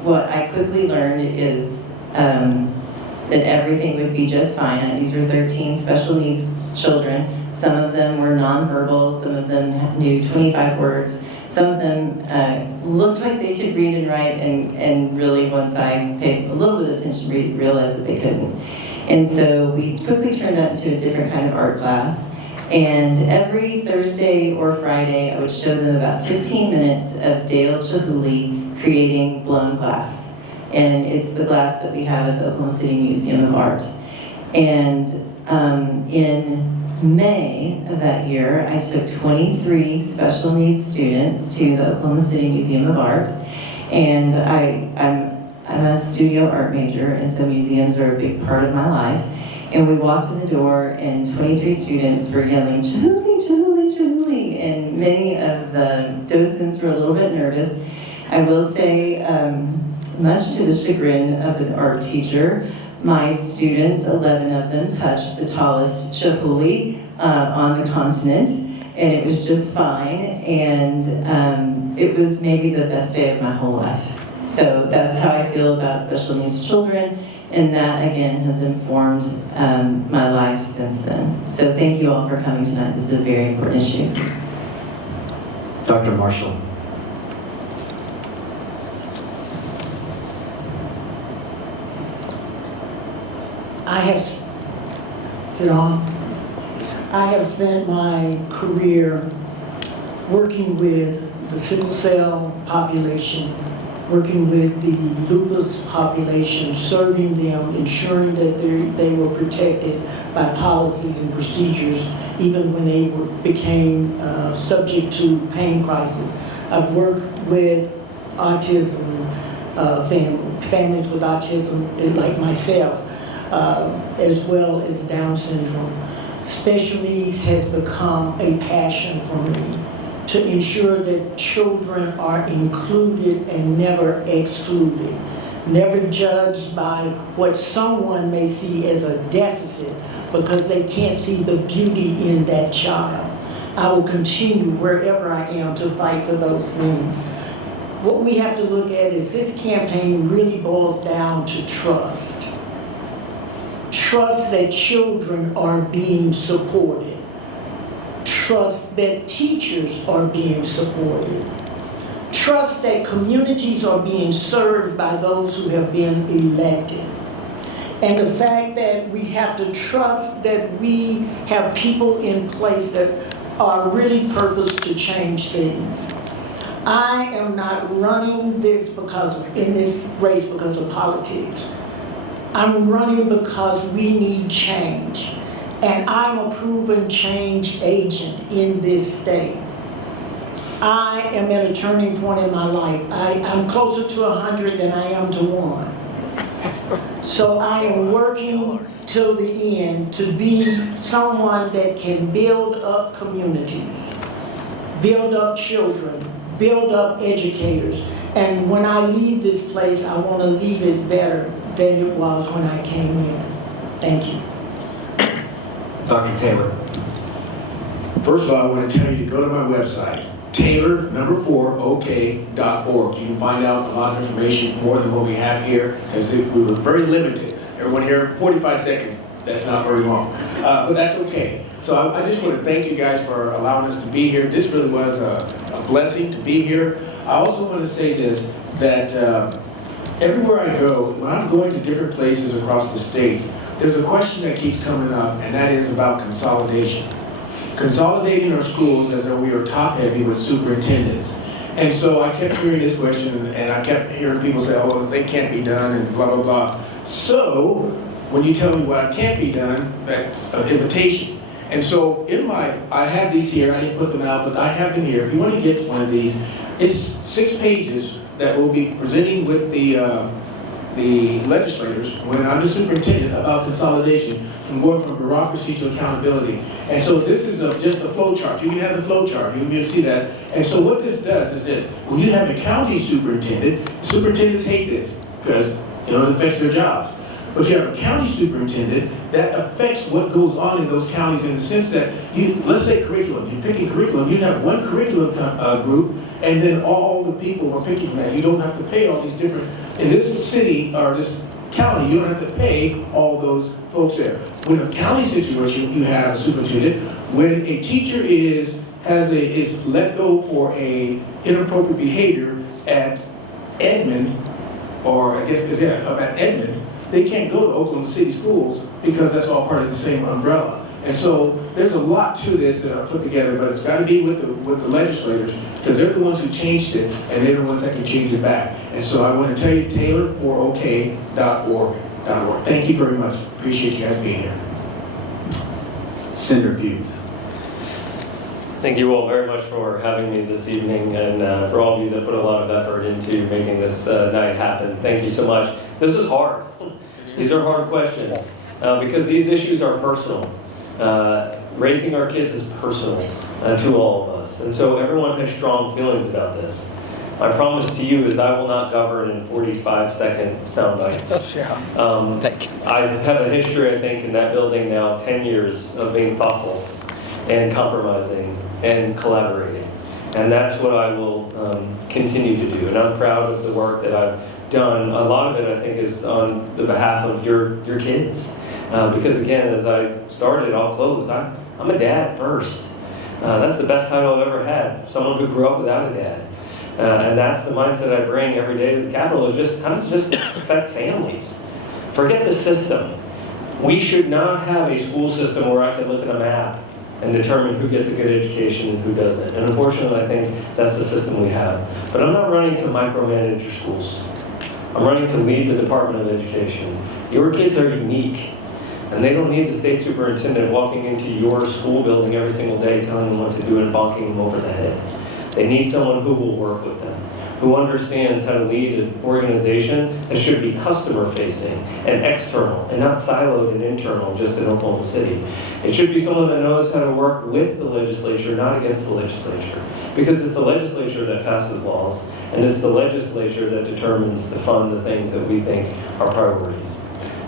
what I quickly learned is that everything would be just fine. And these are 13 special needs children. Some of them were nonverbal, some of them knew 25 words. Some of them looked like they could read and write, and really once I paid a little bit of attention, realized that they couldn't. And so we quickly turned that into a different kind of art class. And every Thursday or Friday, I would show them about 15 minutes of Dale Chihuly creating blown glass. And it's the glass that we have at the Oklahoma City Museum of Art. And in May of that year, I took 23 special needs students to the Oklahoma City Museum of Art. And I'm a studio art major, and so museums are a big part of my life. And we walked in the door, and 23 students were yelling, "Chihuly, Chihuly, Chihuly," and many of the docents were a little bit nervous. I will say, much to the chagrin of the art teacher, my students, 11 of them, touched the tallest Chihuly on the continent, and it was just fine, and it was maybe the best day of my whole life. So that's how I feel about special needs children, and that again has informed my life since then. So thank you all for coming tonight. This is a very important issue. Dr. Marshall. I have spent my career working with the sickle cell population, working with the lupus population, serving them, ensuring that they were protected by policies and procedures, even when they became subject to pain crisis. I've worked with autism, families with autism like myself, as well as Down syndrome. Special needs has become a passion for me, to ensure that children are included and never excluded, never judged by what someone may see as a deficit because they can't see the beauty in that child. I will continue wherever I am to fight for those things. What we have to look at is this campaign really boils down to trust. Trust that children are being supported. Trust that teachers are being supported. Trust that communities are being served by those who have been elected. And the fact that we have to trust that we have people in place that are really purposed to change things. I am not running in this race because of politics. I'm running because we need change. And I'm a proven change agent in this state. I am at a turning point in my life. I'm closer to 100 than I am to 1. So I am working till the end to be someone that can build up communities, build up children, build up educators. And when I leave this place, I want to leave it better than it was when I came in. Thank you. Dr. Taylor. First of all, I want to tell you to go to my website, Taylor4ok.org. You can find out a lot of information, more than what we have here, because we were very limited. Everyone here, 45 seconds. That's not very long, but that's okay. So I just want to thank you guys for allowing us to be here. This really was a blessing to be here. I also want to say this, that everywhere I go, when I'm going to different places across the state, there's a question that keeps coming up, and that is about consolidation. Consolidating our schools as though we are top-heavy with superintendents. And so I kept hearing this question, and I kept hearing people say, oh, they can't be done, and blah, blah, blah. So when you tell me what can't be done, that's an invitation. And so I have these here, I didn't put them out, but I have them here. If you want to get one of these, it's 6 pages that we'll be presenting with the legislators when I'm the superintendent about consolidation, from going from bureaucracy to accountability. And so this is just a flow chart. You can have the flow chart, you can see that. And so what this does is this: when you have a county superintendent, superintendents hate this because it affects their jobs. But you have a county superintendent that affects what goes on in those counties, in the sense that let's say curriculum, you're picking curriculum, you have one curriculum group, and then all the people are picking from that. You don't have to pay all these different, in this city or this county, you don't have to pay all those folks there. When a county situation, you have a superintendent. When a teacher is let go for a inappropriate behavior at Edmond, or I guess at Edmond, they can't go to Oklahoma City schools because that's all part of the same umbrella. And so there's a lot to this that I put together, but it's got to be with the legislators, because they're the ones who changed it, and they're the ones that can change it back. And so I want to tell you, Taylor4ok.org. Thank you very much. Appreciate you guys being here. Senator Pugh. Thank you all very much for having me this evening, and for all of you that put a lot of effort into making this night happen. Thank you so much. This is hard. These are hard questions because these issues are personal. Raising our kids is personal to all of us, and so everyone has strong feelings about this. My promise to you is I will not govern in 45-second sound bites. Thank you. I have a history, I think, in that building now, 10 years of being thoughtful and compromising and collaborating. And that's what I will continue to do. And I'm proud of the work that I've done. A lot of it, I think, is on the behalf of your kids. Because again, as I started, I'll close. I'm a dad first. That's the best title I've ever had. Someone who grew up without a dad. And that's the mindset I bring every day to the Capitol, is just how does this affect families? Forget the system. We should not have a school system where I can look at a map and determine who gets a good education and who doesn't. And unfortunately, I think that's the system we have. But I'm not running to micromanage your schools. I'm running to lead the Department of Education. Your kids are unique, and they don't need the state superintendent walking into your school building every single day telling them what to do and bonking them over the head. They need someone who will work with them, who understands how to lead an organization that should be customer-facing and external, and not siloed and internal just in Oklahoma City. It should be someone that knows how to work with the legislature, not against the legislature. Because it's the legislature that passes laws, and it's the legislature that determines to fund the things that we think are priorities.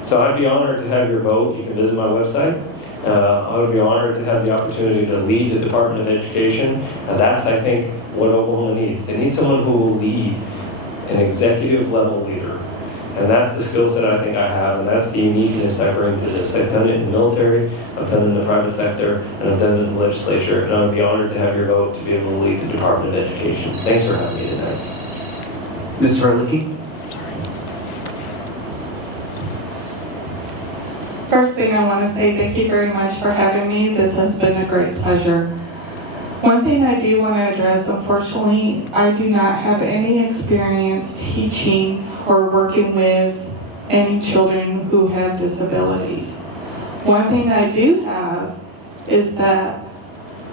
So I'd be honored to have your vote. You can visit my website. I would be honored to have the opportunity to lead the Department of Education. And that's, I think, what Oklahoma needs. They need someone who will lead, an executive level leader. And that's the skill set I think I have, and that's the uniqueness I bring to this. I've done it in the military, I've done it in the private sector, and I've done it in the legislature. And I would be honored to have your vote to be able to lead the Department of Education. Thanks for having me tonight. Ms. Herlihy. First thing I want to say, thank you very much for having me. This has been a great pleasure. One thing I do want to address, unfortunately, I do not have any experience teaching or working with any children who have disabilities. One thing I do have is that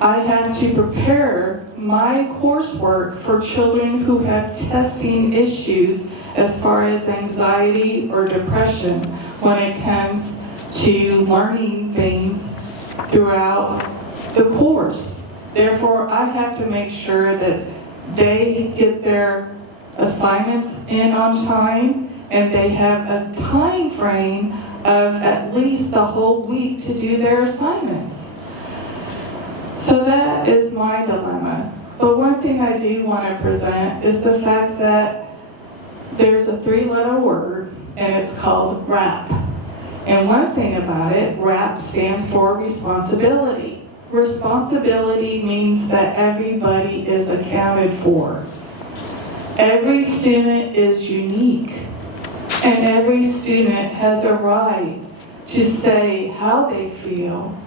I have to prepare my coursework for children who have testing issues as far as anxiety or depression when it comes to learning things throughout the course. Therefore, I have to make sure that they get their assignments in on time and they have a time frame of at least the whole week to do their assignments. So that is my dilemma. But one thing I do want to present is the fact that there's a 3-letter word and it's called RAP. And one thing about it, RAP stands for responsibility. Responsibility means that everybody is accounted for. Every student is unique, and every student has a right to say how they feel,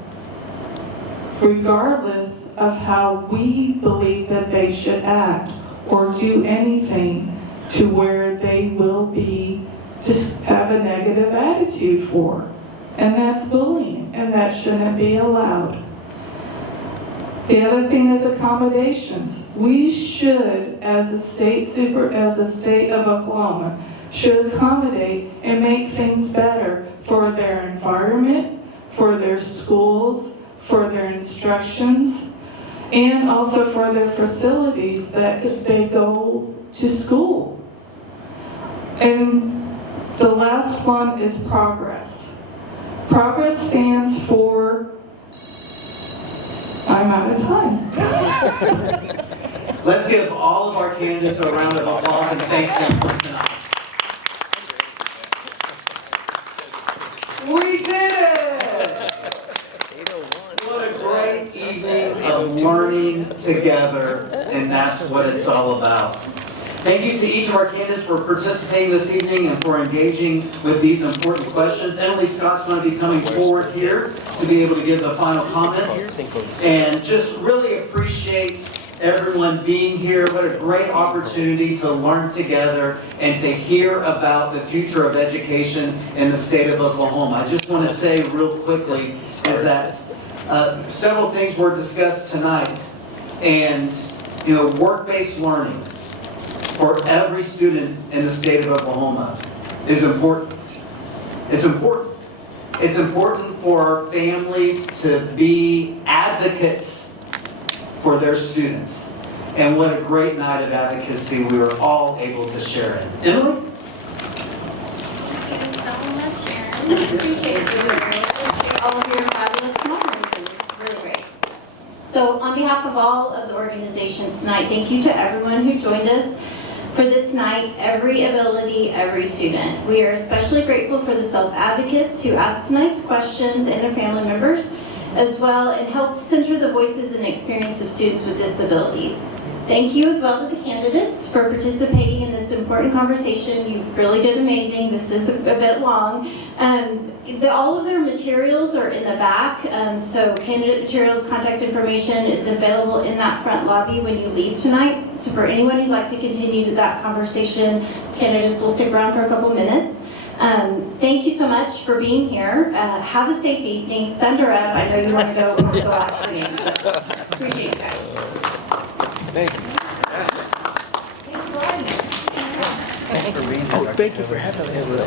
regardless of how we believe that they should act or do anything to where they will be just have a negative attitude for. And that's bullying, and that shouldn't be allowed. The other thing is accommodations. We should, as a state of Oklahoma, should accommodate and make things better for their environment, for their schools, for their instructions, and also for their facilities that they go to school. And the last one is progress. Progress stands for, I'm out of time. Let's give all of our candidates a round of applause and thank them for tonight. We did it! What a great evening of learning together, and that's what it's all about. Thank you to each of our candidates for participating this evening and for engaging with these important questions. Emily Scott's going to be coming forward here to be able to give the final comments. And just really appreciate everyone being here. What a great opportunity to learn together and to hear about the future of education in the state of Oklahoma. I just want to say real quickly is that Several things were discussed tonight, and work-based learning for every student in the state of Oklahoma is important. It's important. It's important for families to be advocates for their students. And what a great night of advocacy we were all able to share in. Emily? Thank you so much, Aaron. Appreciate you. All of your fabulous comments. It was really great. So on behalf of all of the organizations tonight, thank you to everyone who joined us for this night, Every Ability, Every Student. We are especially grateful for the self-advocates who asked tonight's questions and their family members, as well, and helped center the voices and experience of students with disabilities. Thank you as well to the candidates for participating in this important conversation. You really did amazing. This is a bit long. All of their materials are in the back, so candidate materials, contact information is available in that front lobby when you leave tonight. So for anyone who'd like to continue that conversation, candidates will stick around for a couple minutes. Thank you so much for being here. Have a safe evening. Thunder up. I know you want to go watch the game, so appreciate you guys. Thank you. Thanks for being here. Thank you for having us.